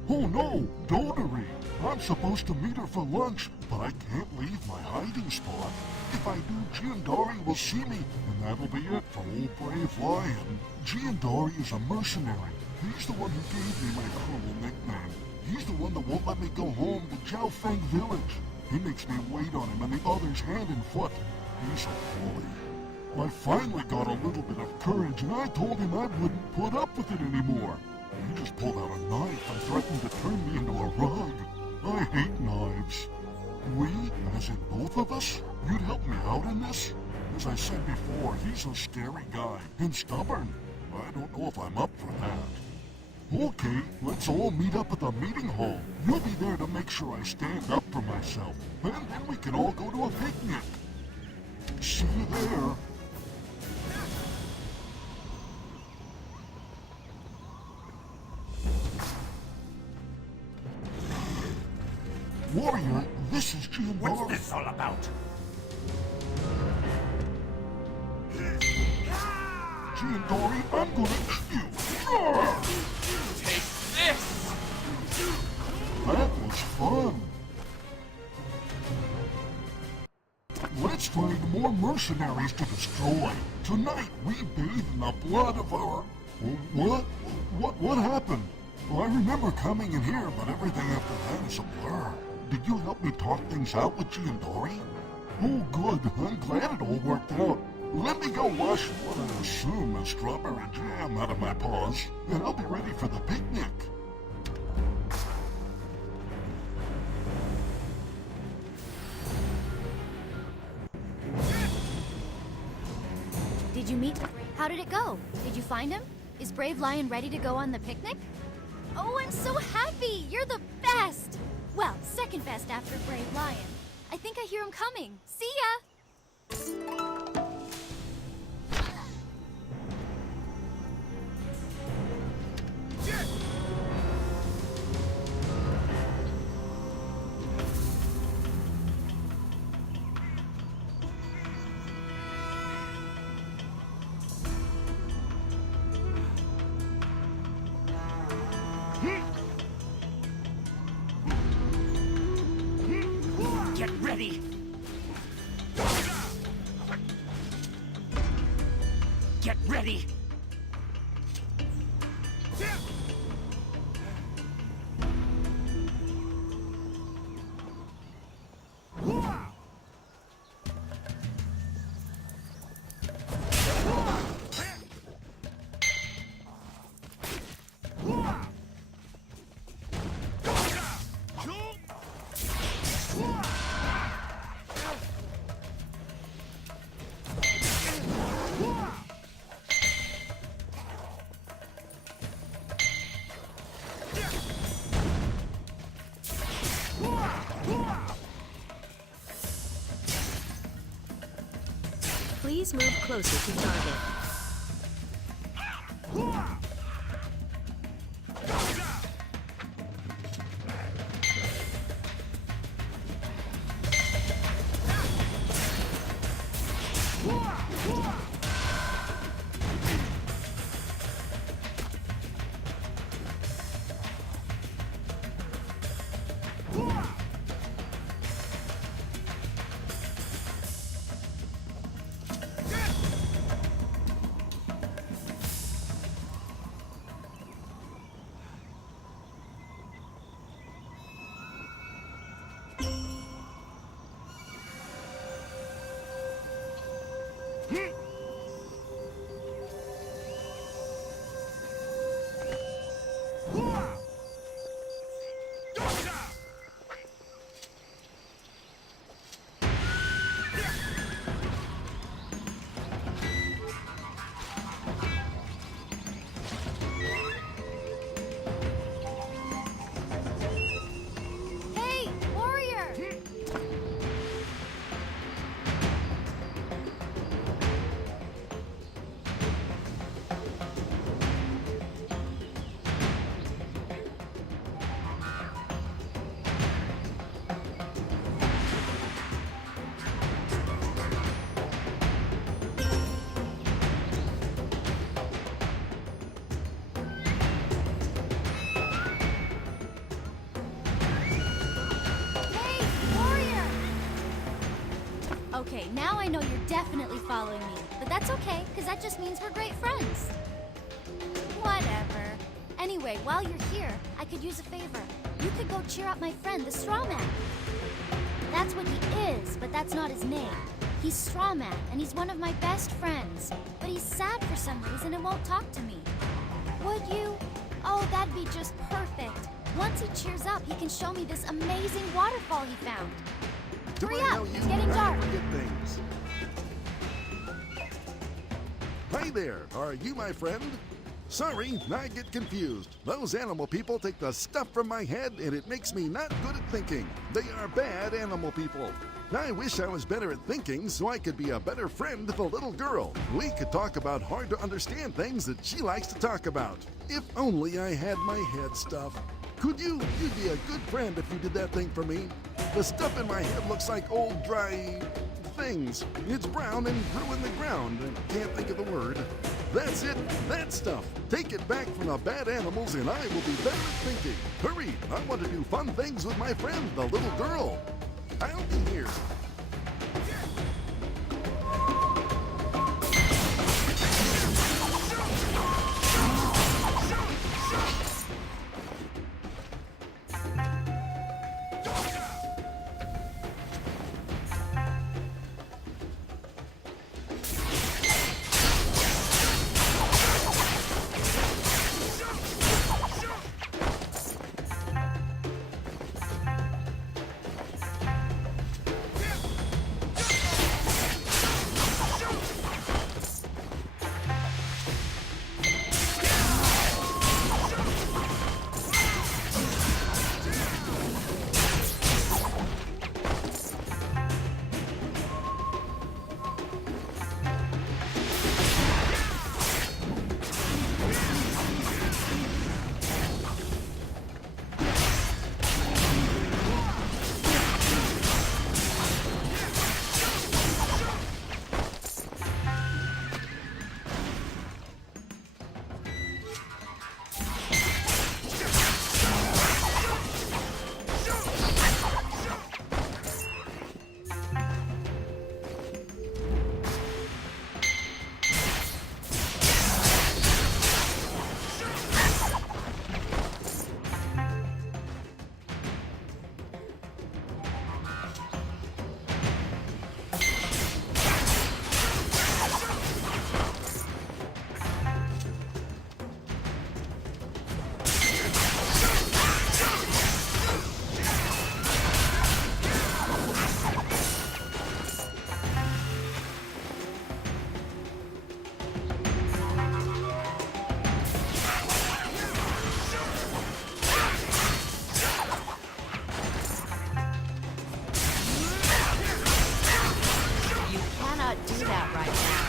Oh no, Dodori! I'm supposed to meet her for lunch, but I can't leave my hiding spot. If I do, Giandari will see me, and that'll be it for old Brave Lion. Giandari is a mercenary. He's the one who gave me my cruel nickname. He's the one that won't let me go home to Jiaofeng village. He makes me wait on him and the others hand and foot. He's a bully. I finally got a little bit of courage and I told him I wouldn't put up with it anymore. You just pulled out a knife and threatened to turn me into a rug. I hate knives. We, as in both of us? You'd help me out in this? As I said before, he's a scary guy and stubborn. I don't know if I'm up for that. Okay, let's all meet up at the meeting hall. You'll be there to make sure I stand up for myself. And then we can all go to a picnic. See you there. Warrior, this is Giandory. What's this all about? Giandory, I'm gonna eat you. Take this! That was fun. Let's find more mercenaries to destroy. Tonight, we bathe in the blood of our... What happened? Well, I remember coming in here, but everything after that is a blur. Did you help me talk things out with Giandory? Oh, good. I'm glad it all worked out. Let me go wash what I assume is strawberry jam out of my paws, and I'll be ready for the picnic. Did you meet? How did it go? Did you find him? Is Brave Lion ready to go on the picnic? Oh, I'm so happy! You're the best! Well, second best after Brave Lion. I think I hear him coming. See ya! Get ready! Get ready! Please move closer to target. Hey, warrior! Hey, warrior! Okay, now I know you're definitely following me. But that's okay, because that just means we're great friends. Whatever. Anyway, while you're here, I could use a favor. You could go cheer up my friend, the Straw Man. That's what he is, but that's not his name. He's Straw Man, and he's one of my best friends. But he's sad for some reason and won't talk to me. Would you? Oh, that'd be just perfect. Once he cheers up, he can show me this amazing waterfall he found. Hurry up, it's getting dark. Forget things. Hi there, are you my friend? Sorry, I get confused. Those animal people take the stuff from my head and it makes me not good at thinking. They are bad animal people. I wish I was better at thinking so I could be a better friend to the little girl. We could talk about hard to understand things that she likes to talk about. If only I had my head stuff. Could you? You'd be a good friend if you did that thing for me. The stuff in my head looks like old, dry things. It's brown and grew in the ground. I can't think of the word. That's it. That stuff. Take it back from the bad animals and I will be better at thinking. Hurry. I want to do fun things with my friend, the little girl. I'll be here. Do that right now.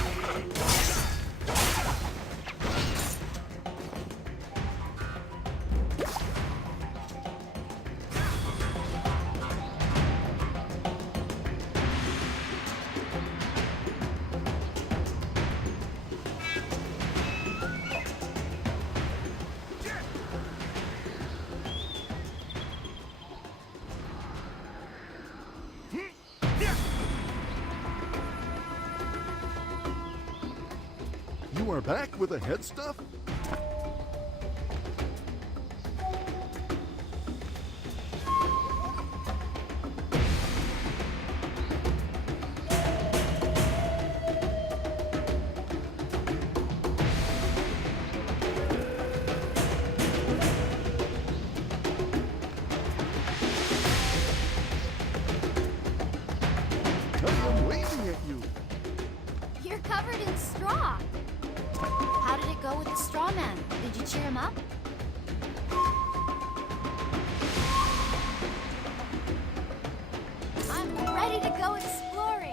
You are back with the head stuff? I'm waving at you. You're covered in straw. How did it go with the straw man? Did you cheer him up? I'm ready to go exploring.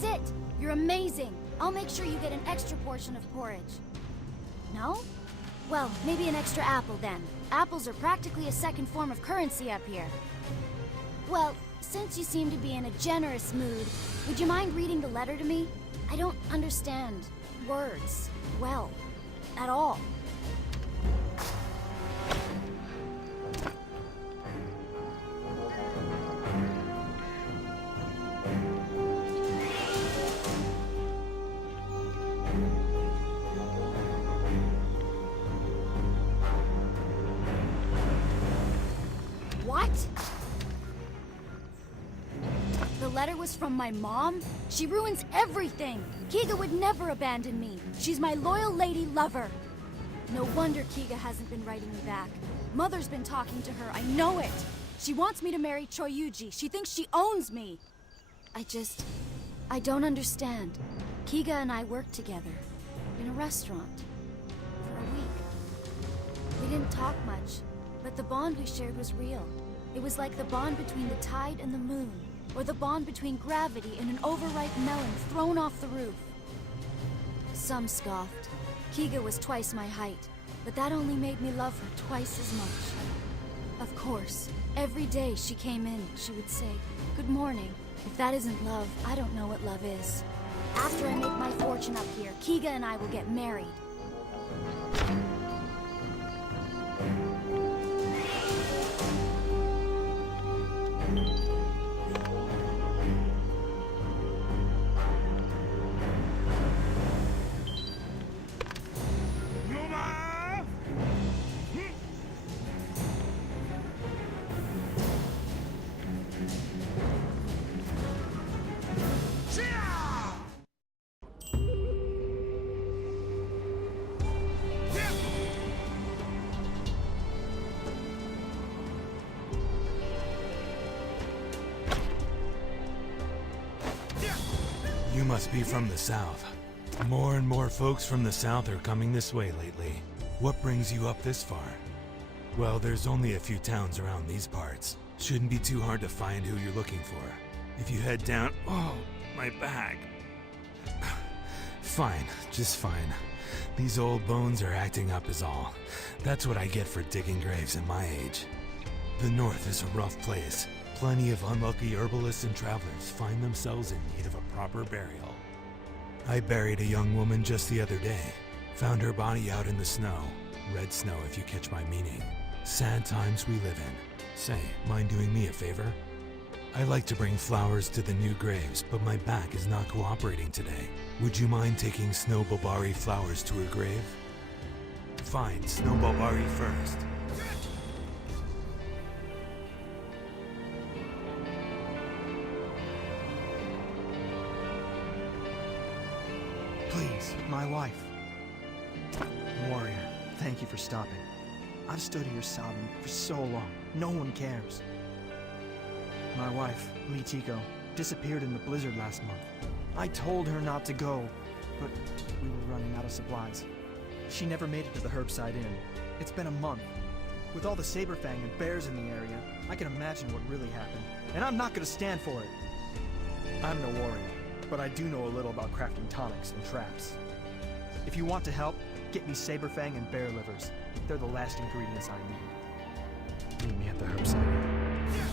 That's it! You're amazing! I'll make sure you get an extra portion of porridge. No? Well, maybe an extra apple then. Apples are practically a second form of currency up here. Well, since you seem to be in a generous mood, would you mind reading the letter to me? I don't understand words well at all. What? The letter was from my mom? She ruins everything! Kiga would never abandon me. She's my loyal lady lover. No wonder Kiga hasn't been writing me back. Mother's been talking to her, I know it! She wants me to marry Choyuji. She thinks she owns me. I don't understand. Kiga and I worked together in a restaurant for a week. We didn't talk much, but the bond we shared was real. It was like the bond between the tide and the moon, or the bond between gravity and an overripe melon thrown off the roof. Some scoffed. Kiga was twice my height, but that only made me love her twice as much. Of course, every day she came in, she would say, "Good morning." If that isn't love, I don't know what love is. After I make my fortune up here, Kiga and I will get married. You must be from the south. More and more folks from the south are coming this way lately. What brings you up this far? Well, there's only a few towns around these parts. Shouldn't be too hard to find who you're looking for. If you head down... Oh, my back. Fine, just fine. These old bones are acting up is all. That's what I get for digging graves at my age. The north is a rough place. Plenty of unlucky herbalists and travelers find themselves in need of a proper burial. I buried a young woman just the other day. Found her body out in the snow. Red snow, if you catch my meaning. Sad times we live in. Say, mind doing me a favor? I like to bring flowers to the new graves, but my back is not cooperating today. Would you mind taking Snowbulbari flowers to her grave? Fine, Snowbulbari first. Please, my wife. Warrior, thank you for stopping. I've stood here sobbing for so long. No one cares. My wife, Litiko, disappeared in the blizzard last month. I told her not to go, but we were running out of supplies. She never made it to the Herbside Inn. It's been a month. With all the Saberfang and bears in the area, I can imagine what really happened, and I'm not gonna stand for it. I'm no warrior, but I do know a little about crafting tonics and traps. If you want to help, get me Saberfang and bear livers. They're the last ingredients I need. Meet me at the Herbside Inn.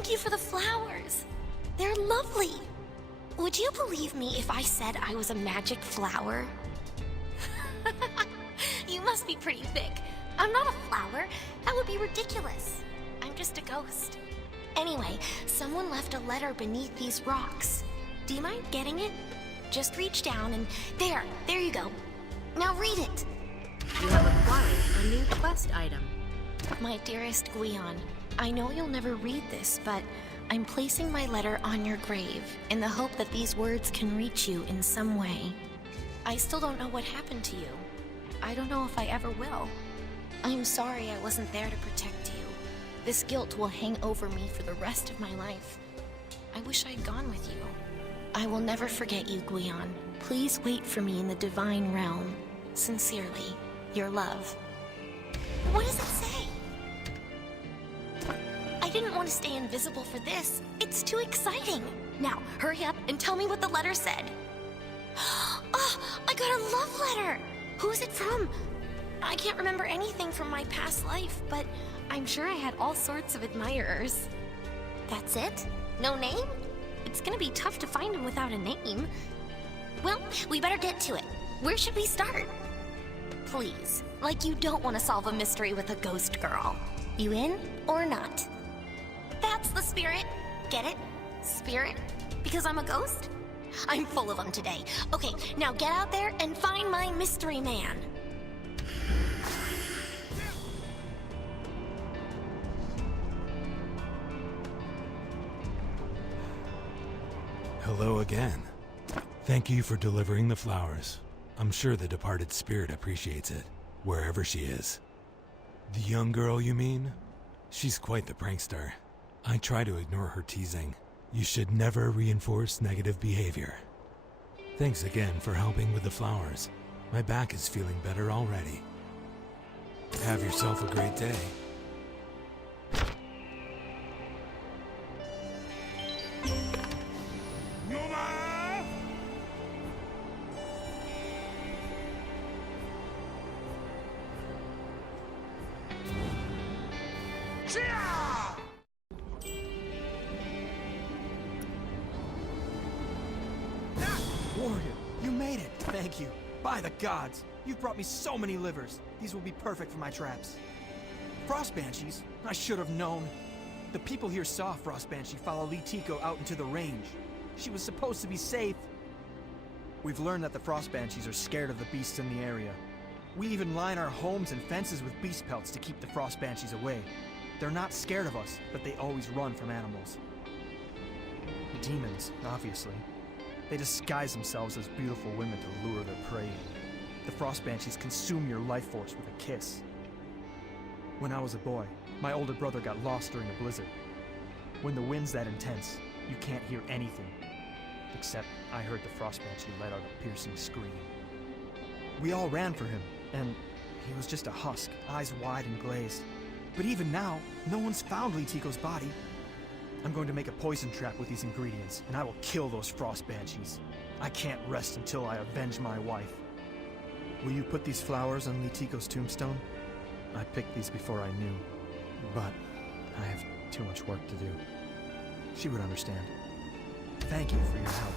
Thank you for the flowers. They're lovely. Would you believe me if I said I was a magic flower? You must be pretty thick. I'm not a flower. That would be ridiculous. I'm just a ghost. Anyway, someone left a letter beneath these rocks. Do you mind getting it? Just reach down and there you go. Now read it. You have acquired a new quest item. My dearest Guion, I know you'll never read this, but I'm placing my letter on your grave in the hope that these words can reach you in some way. I still don't know what happened to you. I don't know if I ever will. I'm sorry I wasn't there to protect you. This guilt will hang over me for the rest of my life. I wish I'd gone with you. I will never forget you, Guion. Please wait for me in the divine realm. Sincerely, your love. What does it say? I didn't want to stay invisible for this. It's too exciting. Now, hurry up and tell me what the letter said. Oh, I got a love letter. Who's it from? I can't remember anything from my past life, but I'm sure I had all sorts of admirers. That's it? No name? It's gonna be tough to find him without a name. Well, we better get to it. Where should we start? Please, like you don't want to solve a mystery with a ghost girl. You in or not? That's the spirit. Get it? Spirit? Because I'm a ghost? I'm full of them today. Okay, now get out there and find my mystery man. Hello again. Thank you for delivering the flowers. I'm sure the departed spirit appreciates it, wherever she is. The young girl, you mean? She's quite the prankster. I try to ignore her teasing. You should never reinforce negative behavior. Thanks again for helping with the flowers. My back is feeling better already. Have yourself a great day. Warrior, you made it! Thank you. By the gods! You've brought me so many livers. These will be perfect for my traps. Frost Banshees? I should have known. The people here saw Frost Banshee follow Lee Tico out into the range. She was supposed to be safe. We've learned that the Frost Banshees are scared of the beasts in the area. We even line our homes and fences with beast pelts to keep the Frost Banshees away. They're not scared of us, but they always run from animals. Demons, obviously. They disguise themselves as beautiful women to lure their prey in. The Frost Banshees consume your life force with a kiss. When I was a boy, my older brother got lost during a blizzard. When the wind's that intense, you can't hear anything. Except I heard the Frost Banshee let out a piercing scream. We all ran for him, and he was just a husk, eyes wide and glazed. But even now, no one's found Lee Tico's body. I'm going to make a poison trap with these ingredients, and I will kill those Frost Banshees. I can't rest until I avenge my wife. Will you put these flowers on Lee Tico's tombstone? I picked these before I knew, but I have too much work to do. She would understand. Thank you for your help.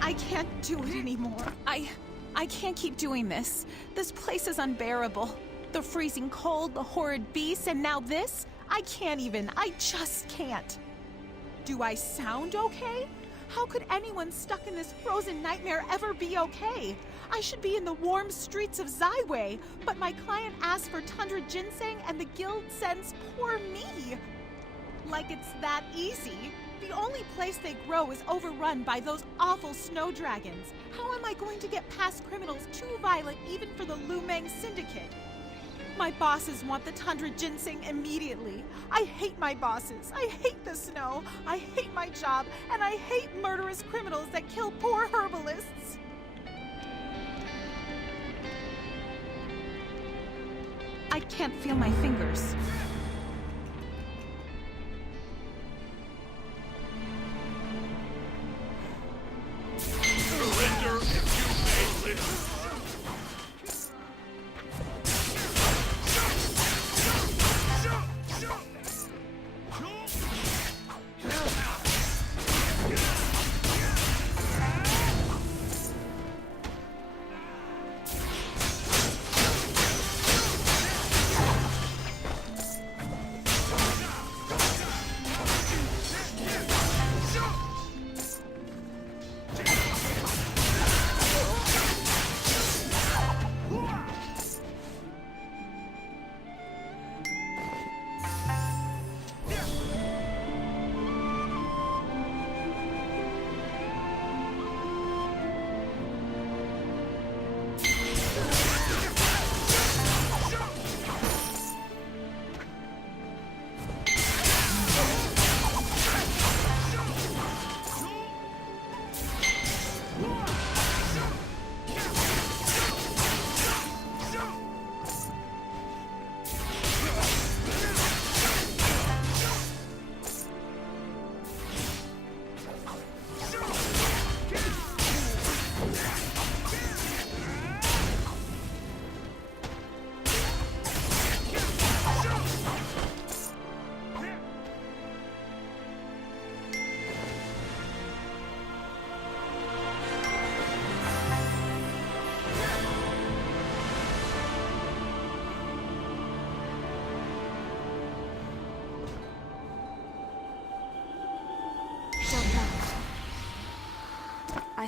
I can't do it anymore. I can't keep doing this. This place is unbearable. The freezing cold, the horrid beasts, and now this? I just can't. Do I sound okay? How could anyone stuck in this frozen nightmare ever be okay? I should be in the warm streets of Zyway, but my client asked for tundra ginseng and the guild sends poor me. Like it's that easy. The only place they grow is overrun by those awful snow dragons. How am I going to get past criminals too violent even for the Lumang Syndicate? My bosses want the tundra ginseng immediately. I hate my bosses. I hate the snow. I hate my job. And I hate murderous criminals that kill poor herbalists. I can't feel my fingers. Surrender if you may live.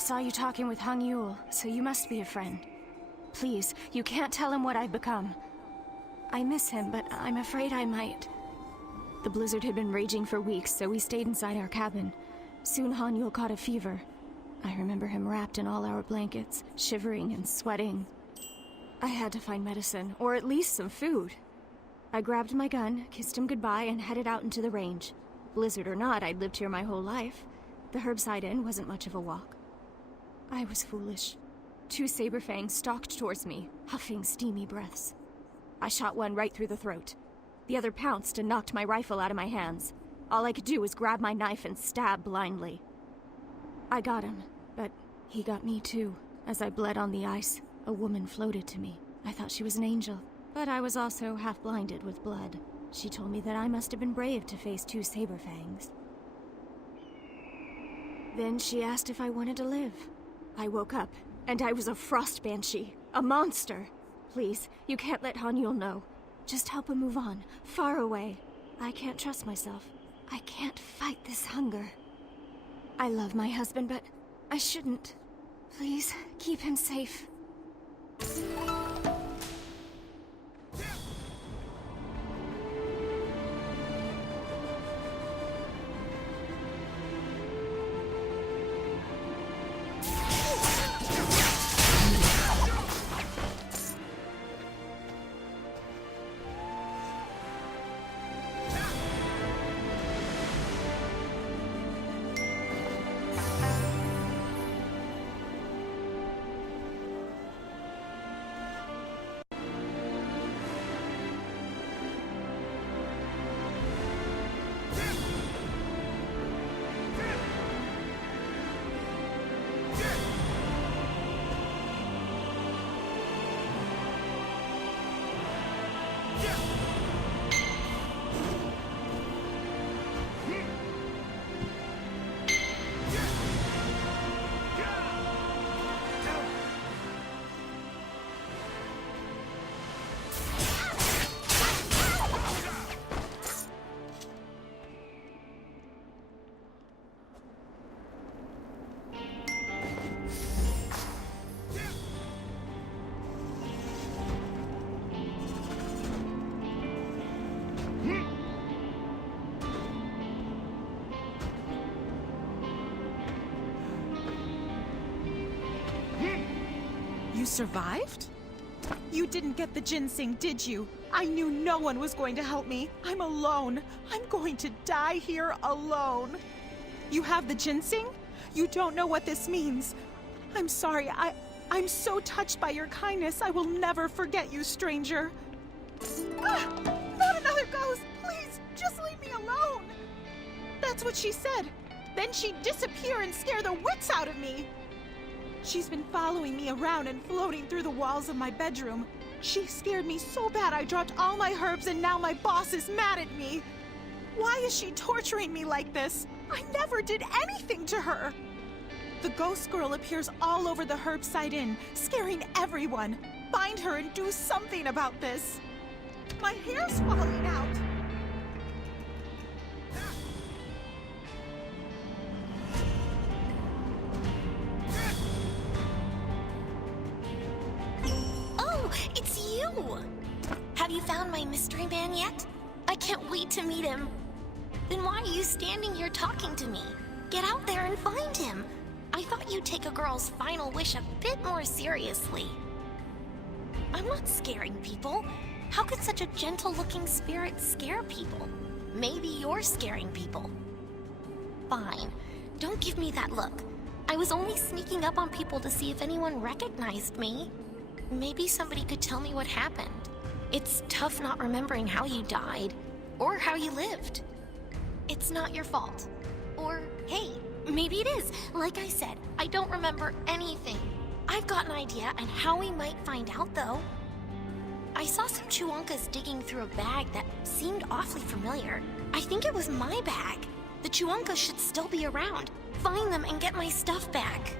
saw you talking with Hung Yul, so you must be a friend. Please, you can't tell him what I've become. I miss him, but I'm afraid I might. The blizzard had been raging for weeks, so we stayed inside our cabin. Soon Han Yul caught a fever. I remember him wrapped in all our blankets, shivering and sweating. I had to find medicine, or at least some food. I grabbed my gun, kissed him goodbye, and headed out into the range. Blizzard or not, I'd lived here my whole life. The Herbside Inn wasn't much of a walk. I was foolish. 2 saber-fangs stalked towards me, huffing steamy breaths. I shot one right through the throat. The other pounced and knocked my rifle out of my hands. All I could do was grab my knife and stab blindly. I got him, but he got me too. As I bled on the ice, a woman floated to me. I thought she was an angel, but I was also half-blinded with blood. She told me that I must have been brave to face 2 saber-fangs. Then she asked if I wanted to live. I woke up, and I was a frost banshee, a monster. Please, you can't let Han Yul know. Just help him move on, far away. I can't trust myself. I can't fight this hunger. I love my husband, but I shouldn't. Please, keep him safe. You survived? You didn't get the ginseng, did you? I knew no one was going to help me. I'm alone. I'm going to die here alone. You have the ginseng? You don't know what this means. I'm sorry. I'm so touched by your kindness. I will never forget you, stranger. Ah, not another ghost. Please, just leave me alone. That's what she said. Then she'd disappear and scare the wits out of me. She's been following me around and floating through the walls of my bedroom. She scared me so bad I dropped all my herbs and now my boss is mad at me. Why is she torturing me like this? I never did anything to her. The ghost girl appears all over the Herbside Inn, scaring everyone. Find her and do something about this. My hair's falling out. It's you! Have you found my mystery man yet? I can't wait to meet him. Then why are you standing here talking to me? Get out there and find him. I thought you'd take a girl's final wish a bit more seriously. I'm not scaring people. How could such a gentle-looking spirit scare people? Maybe you're scaring people. Fine. Don't give me that look. I was only sneaking up on people to see if anyone recognized me. Maybe somebody could tell me what happened. It's tough not remembering how you died, or how you lived. It's not your fault. Or, hey, maybe it is. Like I said, I don't remember anything. I've got an idea on how we might find out, though. I saw some Chuankas digging through a bag that seemed awfully familiar. I think it was my bag. The Chuankas should still be around. Find them and get my stuff back.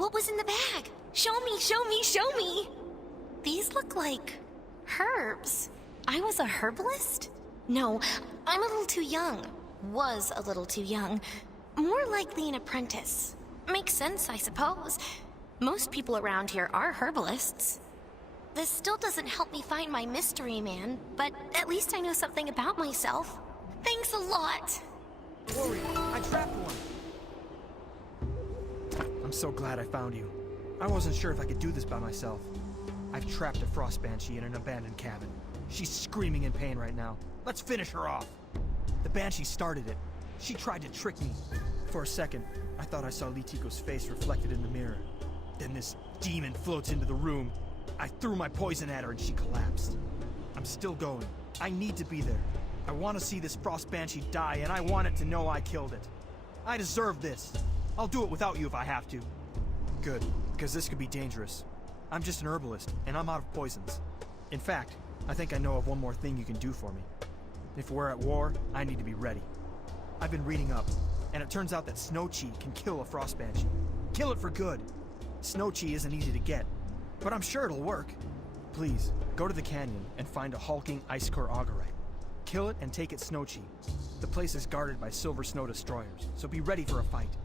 What was in the bag? Show me, show me, show me! These look like herbs. I was a herbalist? No, I'm a little too young. Was a little too young. More likely an apprentice. Makes sense, I suppose. Most people around here are herbalists. This still doesn't help me find my mystery man, but at least I know something about myself. Thanks a lot. Warrior, I trapped one. I'm so glad I found you. I wasn't sure if I could do this by myself. I've trapped a frost banshee in an abandoned cabin. She's screaming in pain right now. Let's finish her off. The banshee started it. She tried to trick me. For a second, I thought I saw Litiko's face reflected in the mirror. Then this demon floats into the room. I threw my poison at her and she collapsed. I'm still going. I need to be there. I want to see this frost banshee die, and I want it to know I killed it. I deserve this. I'll do it without you if I have to. Good, because this could be dangerous. I'm just an herbalist, and I'm out of poisons. In fact, I think I know of one more thing you can do for me. If we're at war, I need to be ready. I've been reading up, and it turns out that snow chi can kill a frost banshee. Kill it for good. Snow chi isn't easy to get, but I'm sure it'll work. Please, go to the canyon and find a hulking ice core augurite. Kill it and take its snow chi. The place is guarded by silver snow destroyers, so be ready for a fight.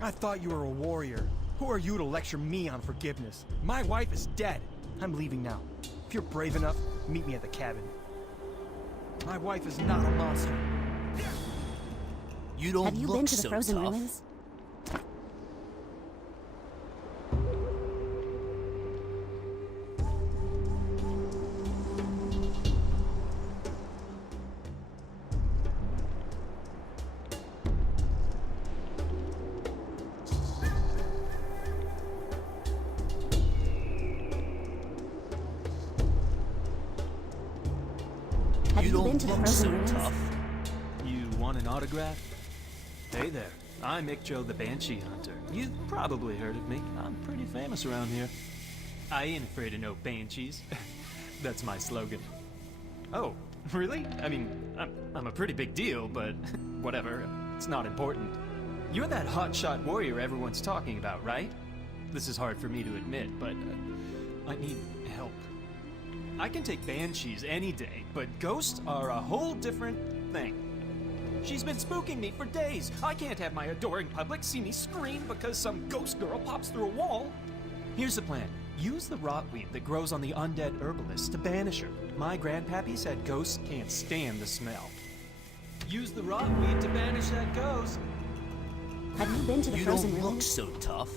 I thought you were a warrior. Who are you to lecture me on forgiveness? My wife is dead. I'm leaving now. If you're brave enough, meet me at the cabin. My wife is not a monster. You don't Have you look been to the so frozen tough. ruins? Have you been to the frozen ruins? You want an autograph? Hey there, I'm Ikjo the Banshee Hunter. You've probably heard of me. I'm pretty famous around here. I ain't afraid of no banshees. That's my slogan. Oh, really? I mean, I'm a pretty big deal, but whatever. It's not important. You're that hotshot warrior everyone's talking about, right? This is hard for me to admit, but I need help. I can take banshees any day, but ghosts are a whole different thing. She's been spooking me for days. I can't have my adoring public see me scream because some ghost girl pops through a wall. Here's the plan. Use the rotweed that grows on the undead herbalist to banish her. My grandpappy said ghosts can't stand the smell. Use the rotweed to banish that ghost. Have you been to the You frozen don't ruins? look so tough.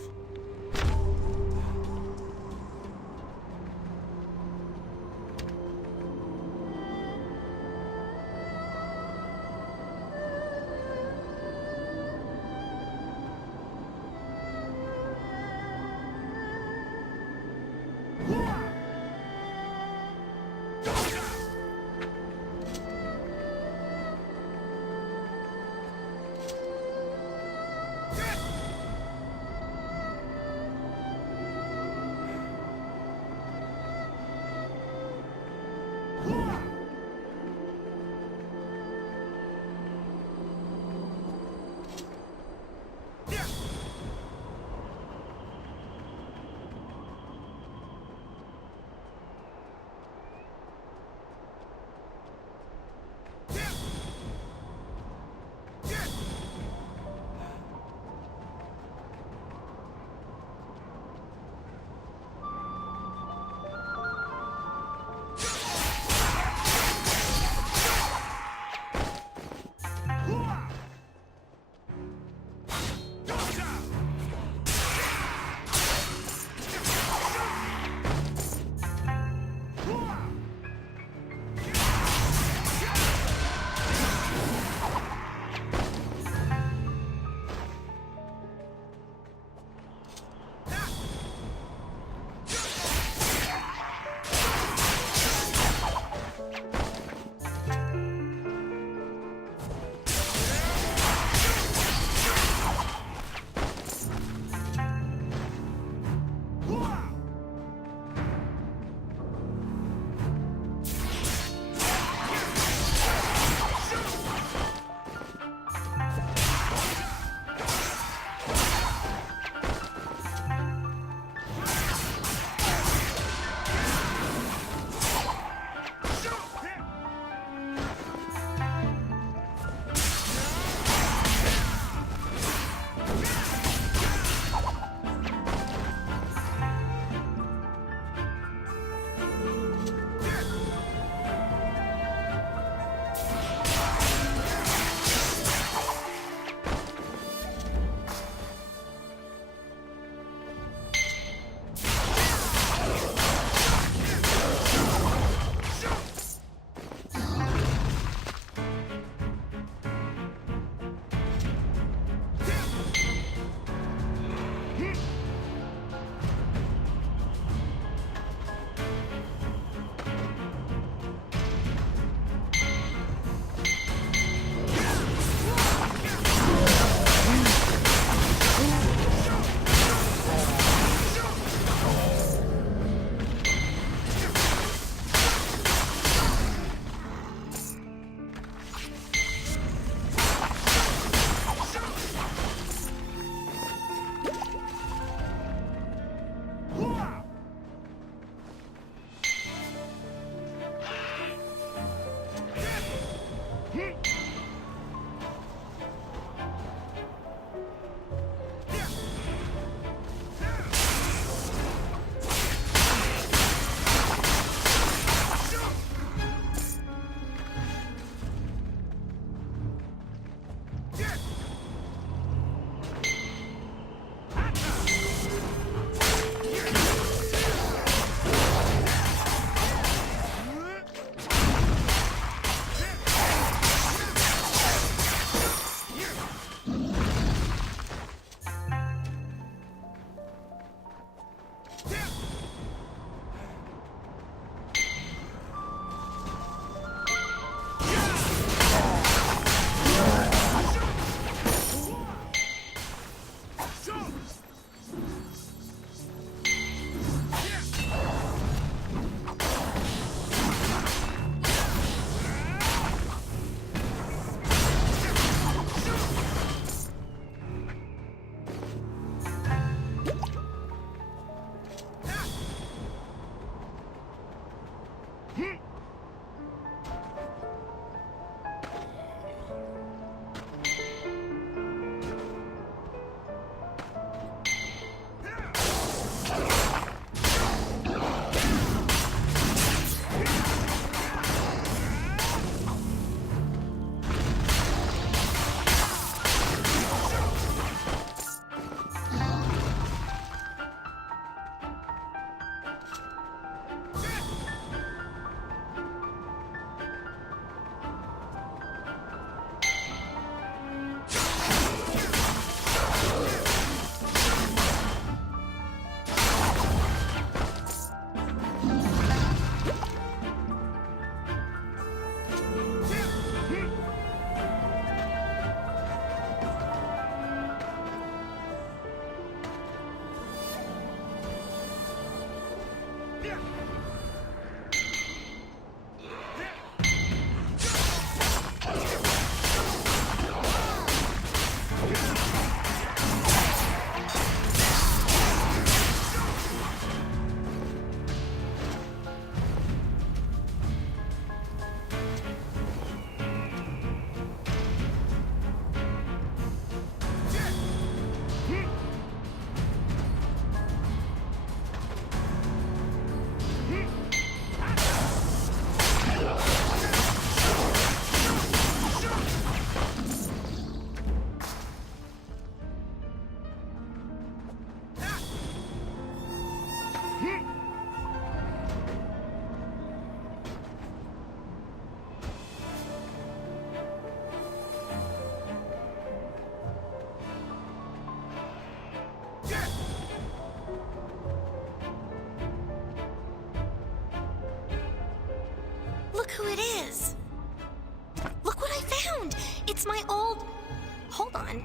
on.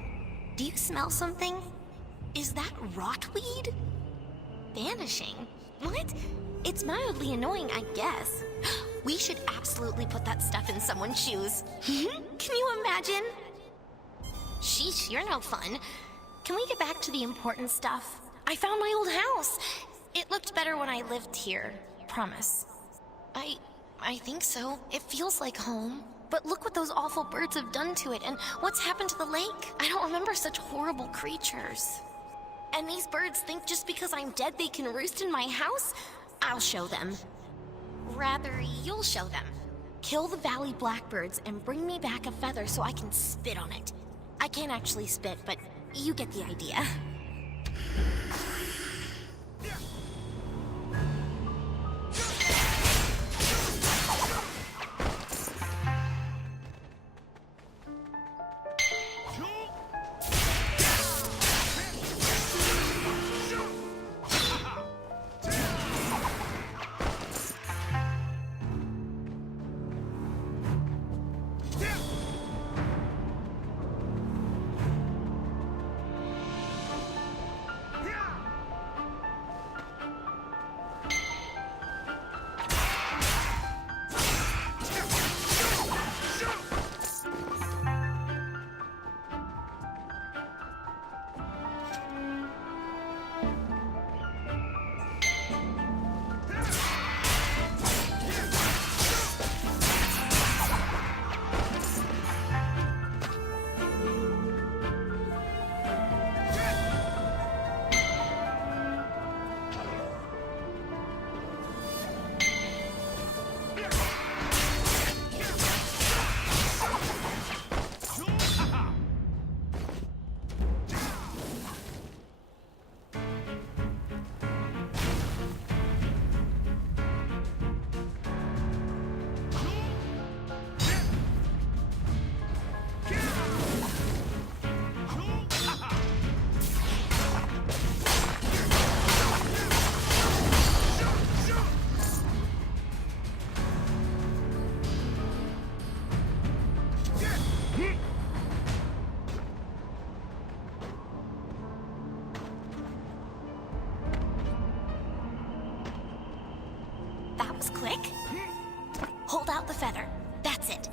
Do you smell something? Is that rotweed? Vanishing? What? It's mildly annoying, I guess. We should absolutely put that stuff in someone's shoes. Can you imagine? Sheesh, you're no fun. Can we get back to the important stuff? I found my old house. It looked better when I lived here. Promise. I think so. It feels like home. But look what those awful birds have done to it, and what's happened to the lake. I don't remember such horrible creatures. And these birds think just because I'm dead they can roost in my house? I'll show them. Rather, you'll show them. Kill the valley blackbirds and bring me back a feather so I can spit on it. I can't actually spit, but you get the idea. Quick. Hold out the feather. That's it.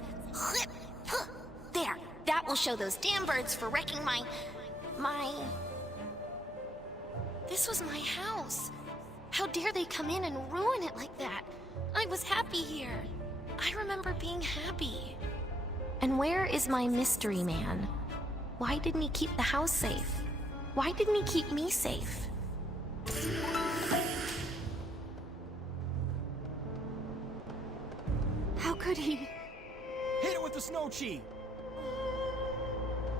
There. That will show those damn birds for wrecking my... This was my house. How dare they come in and ruin it like that? I was happy here. I remember being happy. And where is my mystery man? Why didn't he keep the house safe? Why didn't he keep me safe? How could he? Hit it with the snow chi!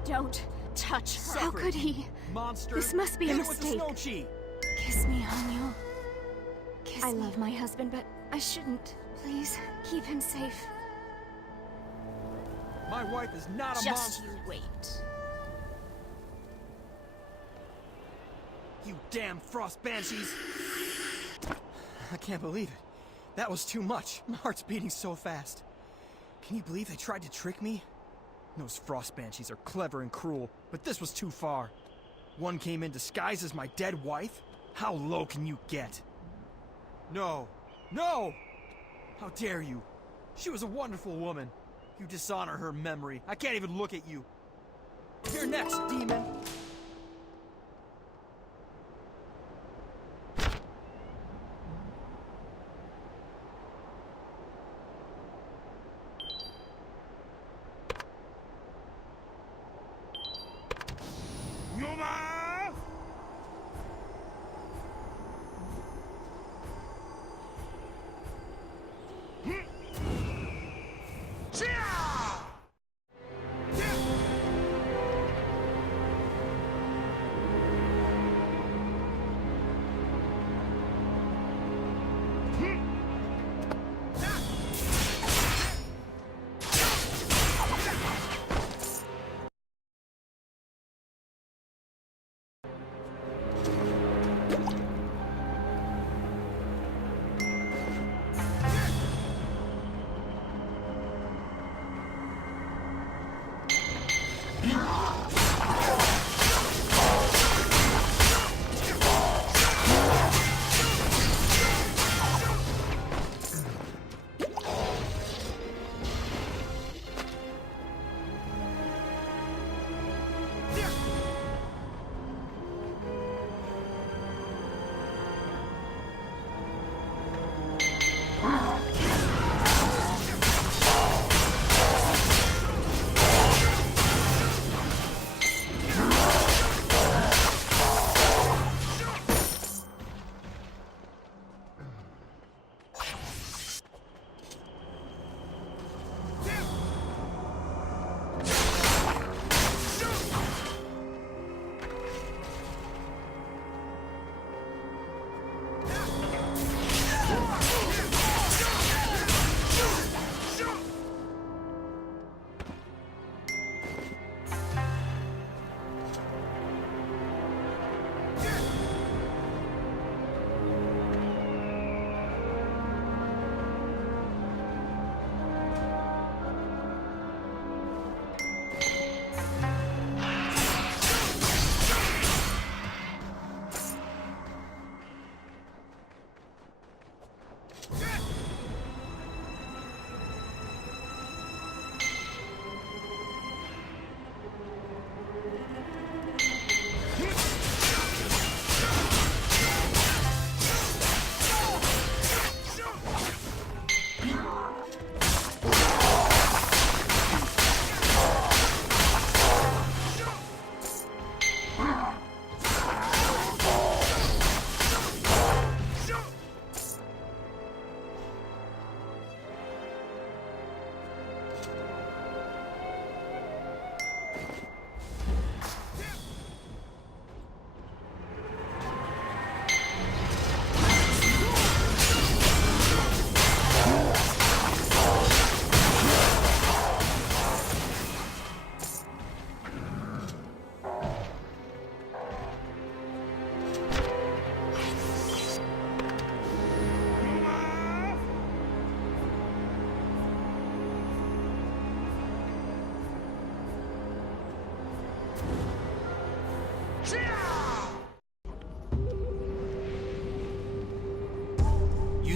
Don't touch her. How could he? Monster! This must be a Hit it with the mistake. snow chi! Kiss me, Hanyo. Kiss me. I love my husband, but I shouldn't. Please, keep him safe. My wife is not a Just monster! you wait. You damn frost banshees! I can't believe it. That was too much. My heart's beating so fast. Can you believe they tried to trick me? Those frost banshees are clever and cruel, but this was too far. One came in disguised as my dead wife? How low can you get? No. No! How dare you? She was a wonderful woman. You dishonor her memory. I can't even look at you. You're next, demon!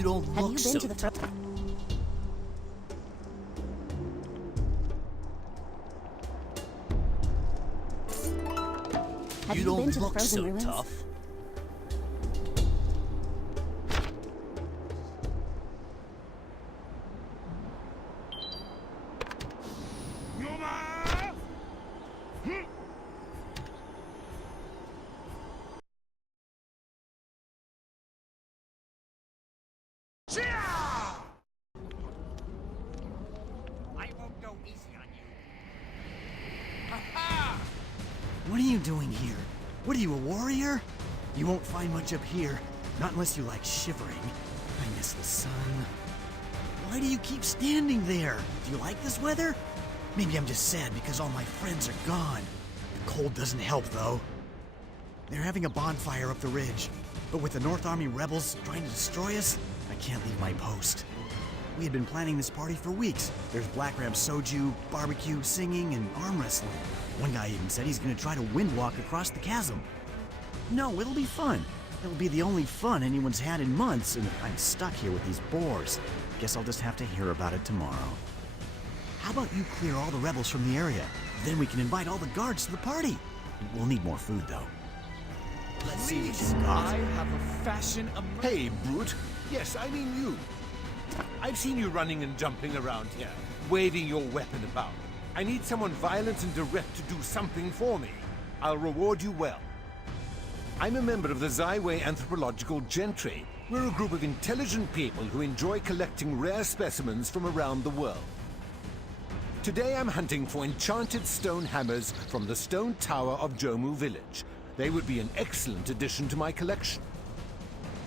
You don't Have you look been so to the tough. Have You you don't been to the look frozen so ruins? tough. I won't go easy on you. What are you doing here? What are you, a warrior? You won't find much up here, not unless you like shivering. I miss the sun. Why do you keep standing there? Do you like this weather? Maybe I'm just sad because all my friends are gone. The cold doesn't help, though. They're having a bonfire up the ridge, but with the North Army rebels trying to destroy us, I can't leave my post. We had been planning this party for weeks. There's black ram soju, barbecue, singing, and arm wrestling. One guy even said he's gonna try to windwalk across the chasm. No, it'll be fun. It'll be the only fun anyone's had in months, and I'm stuck here with these boars. Guess I'll just have to hear about it tomorrow. How about you clear all the rebels from the area? Then we can invite all the guards to the party. We'll need more food, though. Let's see what you got. I have a fashion Hey, brute. Yes, I mean you. I've seen you running and jumping around here, waving your weapon about. I need someone violent and direct to do something for me. I'll reward you well. I'm a member of the Zyway Anthropological Gentry. We're a group of intelligent people who enjoy collecting rare specimens from around the world. Today I'm hunting for enchanted stone hammers from the stone tower of Jomu Village. They would be an excellent addition to my collection.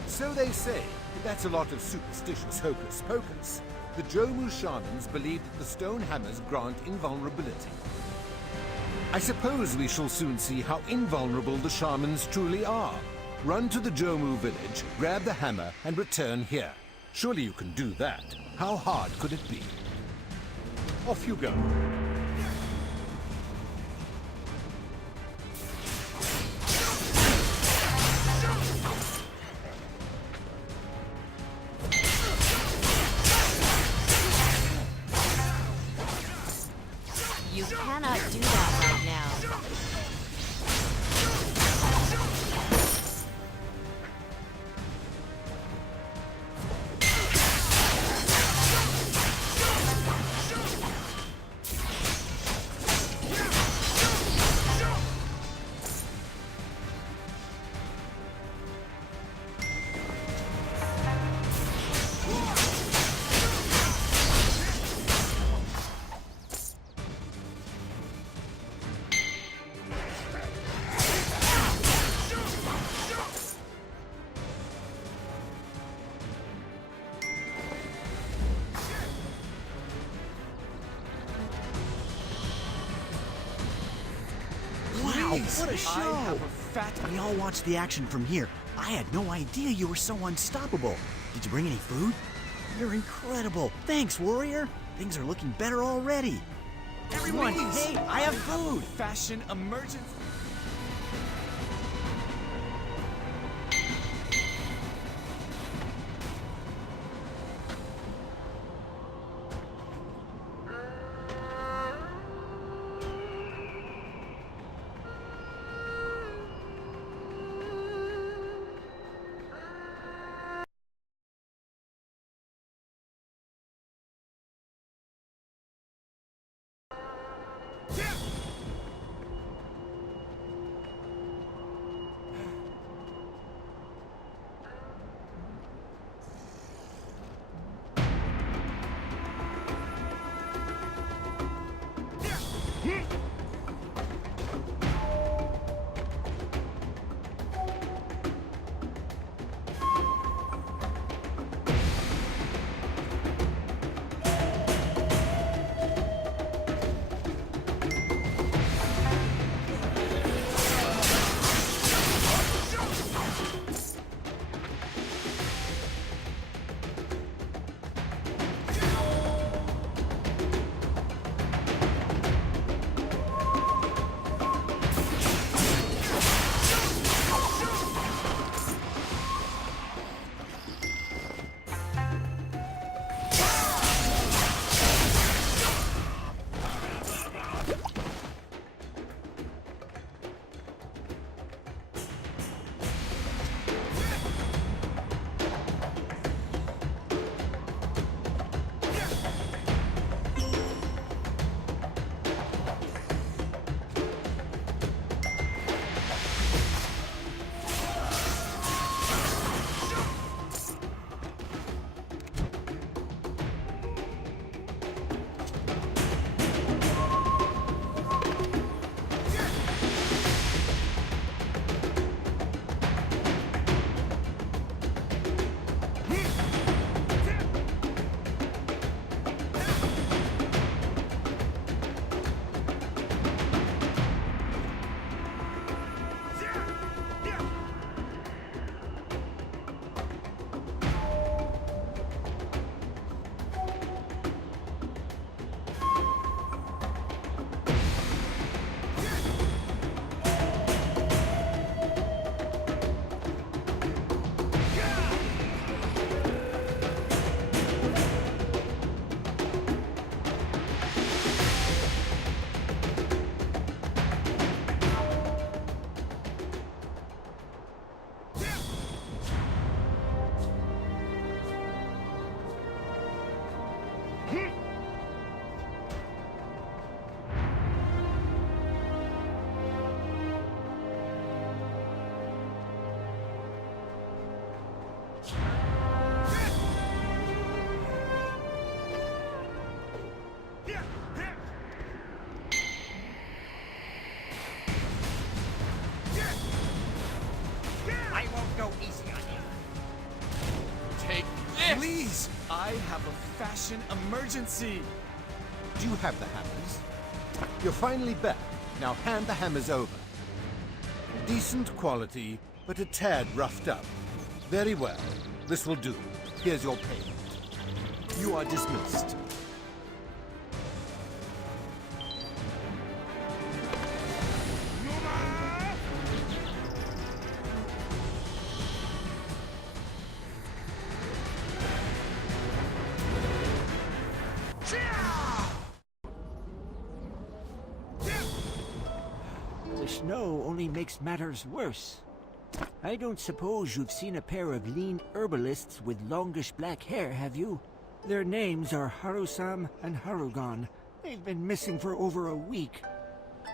So they say, but that's a lot of superstitious hocus pocus. The Jomu shamans believe that the stone hammers grant invulnerability. I suppose we shall soon see how invulnerable the shamans truly are. Run to the Jomu village, grab the hammer, and return here. Surely you can do that. How hard could it be? Off you go. You cannot do that right now. Wow, what a I show! have a We all watched the action from here. I had no idea you were so unstoppable. Did you bring any food? You're incredible. Thanks, warrior. Things are looking better already. Everyone, Please, hey, I have food. Fashion emergency. Easy on you. Take this! Please! I have a fashion emergency! Do you have the hammers? You're finally back. Now hand the hammers over. Decent quality, but a tad roughed up. Very well. This will do. Here's your payment. You are dismissed. The snow only makes matters worse. I don't suppose you've seen a pair of lean herbalists with longish black hair, have you? Their names are Harusam and Harugan. They've been missing for over a week.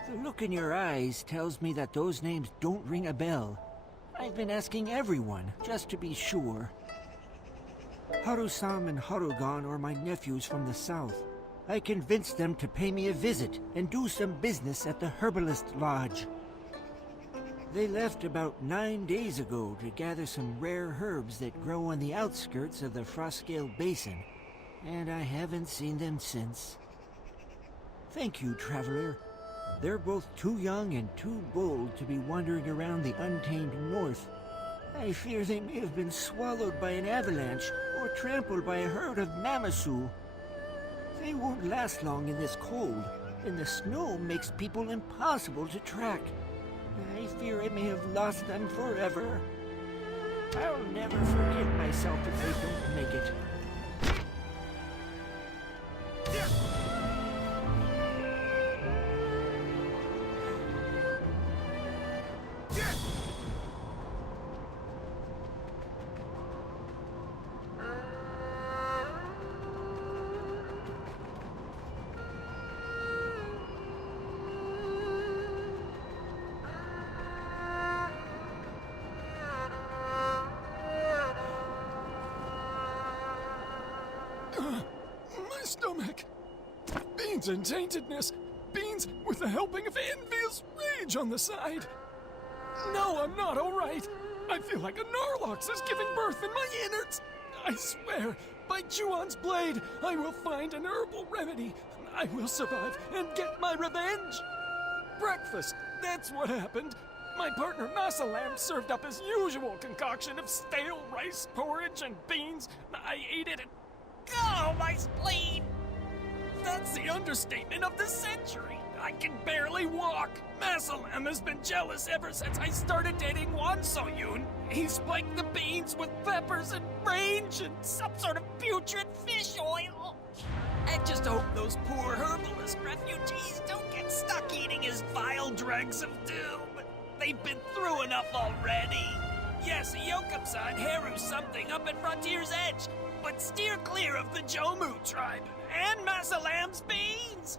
The look in your eyes tells me that those names don't ring a bell. I've been asking everyone, just to be sure. Harusam and Harugan are my nephews from the south. I convinced them to pay me a visit and do some business at the Herbalist Lodge. They left about 9 days ago to gather some rare herbs that grow on the outskirts of the Frostgale Basin, and I haven't seen them since. Thank you, traveler. They're both too young and too bold to be wandering around the untamed north. I fear they may have been swallowed by an avalanche or trampled by a herd of Namasu. They won't last long in this cold, and the snow makes people impossible to track. I fear I may have lost them forever. I'll never forgive myself if they don't make it. My stomach! Beans and taintedness! Beans with a helping of envious rage on the side! No, I'm not alright! I feel like a Norlox is giving birth in my innards! I swear, by Juon's blade, I will find an herbal remedy! I will survive and get my revenge! Breakfast, that's what happened! My partner Masalam served up his usual concoction of stale rice porridge and beans. I ate it and... Oh, my spleen! That's the understatement of the century. I can barely walk. Masalam has been jealous ever since I started dating Wan Soyun. He spiked the beans with peppers and range and some sort of putrid fish oil. I just hope those poor herbalist refugees don't get stuck eating his vile dregs of doom. They've been through enough already. Yes, Yokamsa and Haru something up at Frontier's Edge, but steer clear of the Jomu tribe and Masalam's beans!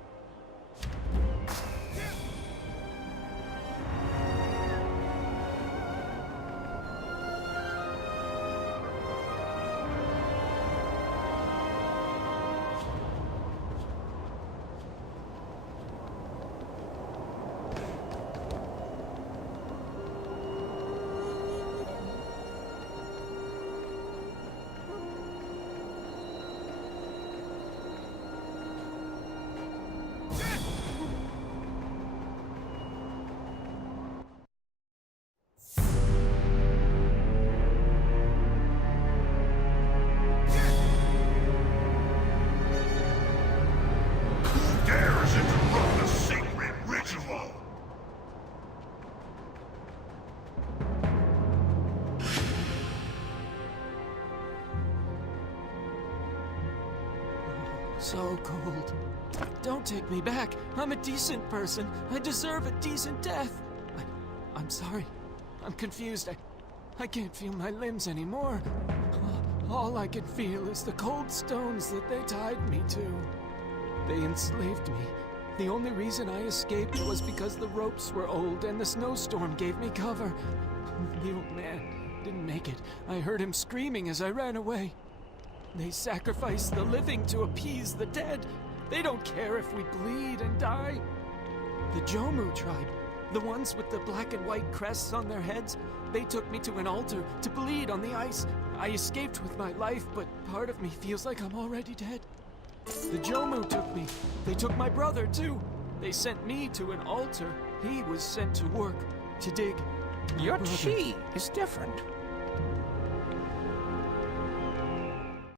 So cold. Don't take me back. I'm a decent person. I deserve a decent death. I'm sorry. I'm confused. I can't feel my limbs anymore. All I can feel is the cold stones that they tied me to. They enslaved me. The only reason I escaped was because the ropes were old and the snowstorm gave me cover. The old man didn't make it. I heard him screaming as I ran away. They sacrifice the living to appease the dead. They don't care if we bleed and die. The Jomu tribe, The ones with the black and white crests on their heads, they took me to an altar to bleed on the ice. I escaped with my life, but part of me feels like I'm already dead. The Jomu took me. They took my brother, too. They sent me to an altar. He was sent to work, to dig. Your Brother. chi is different.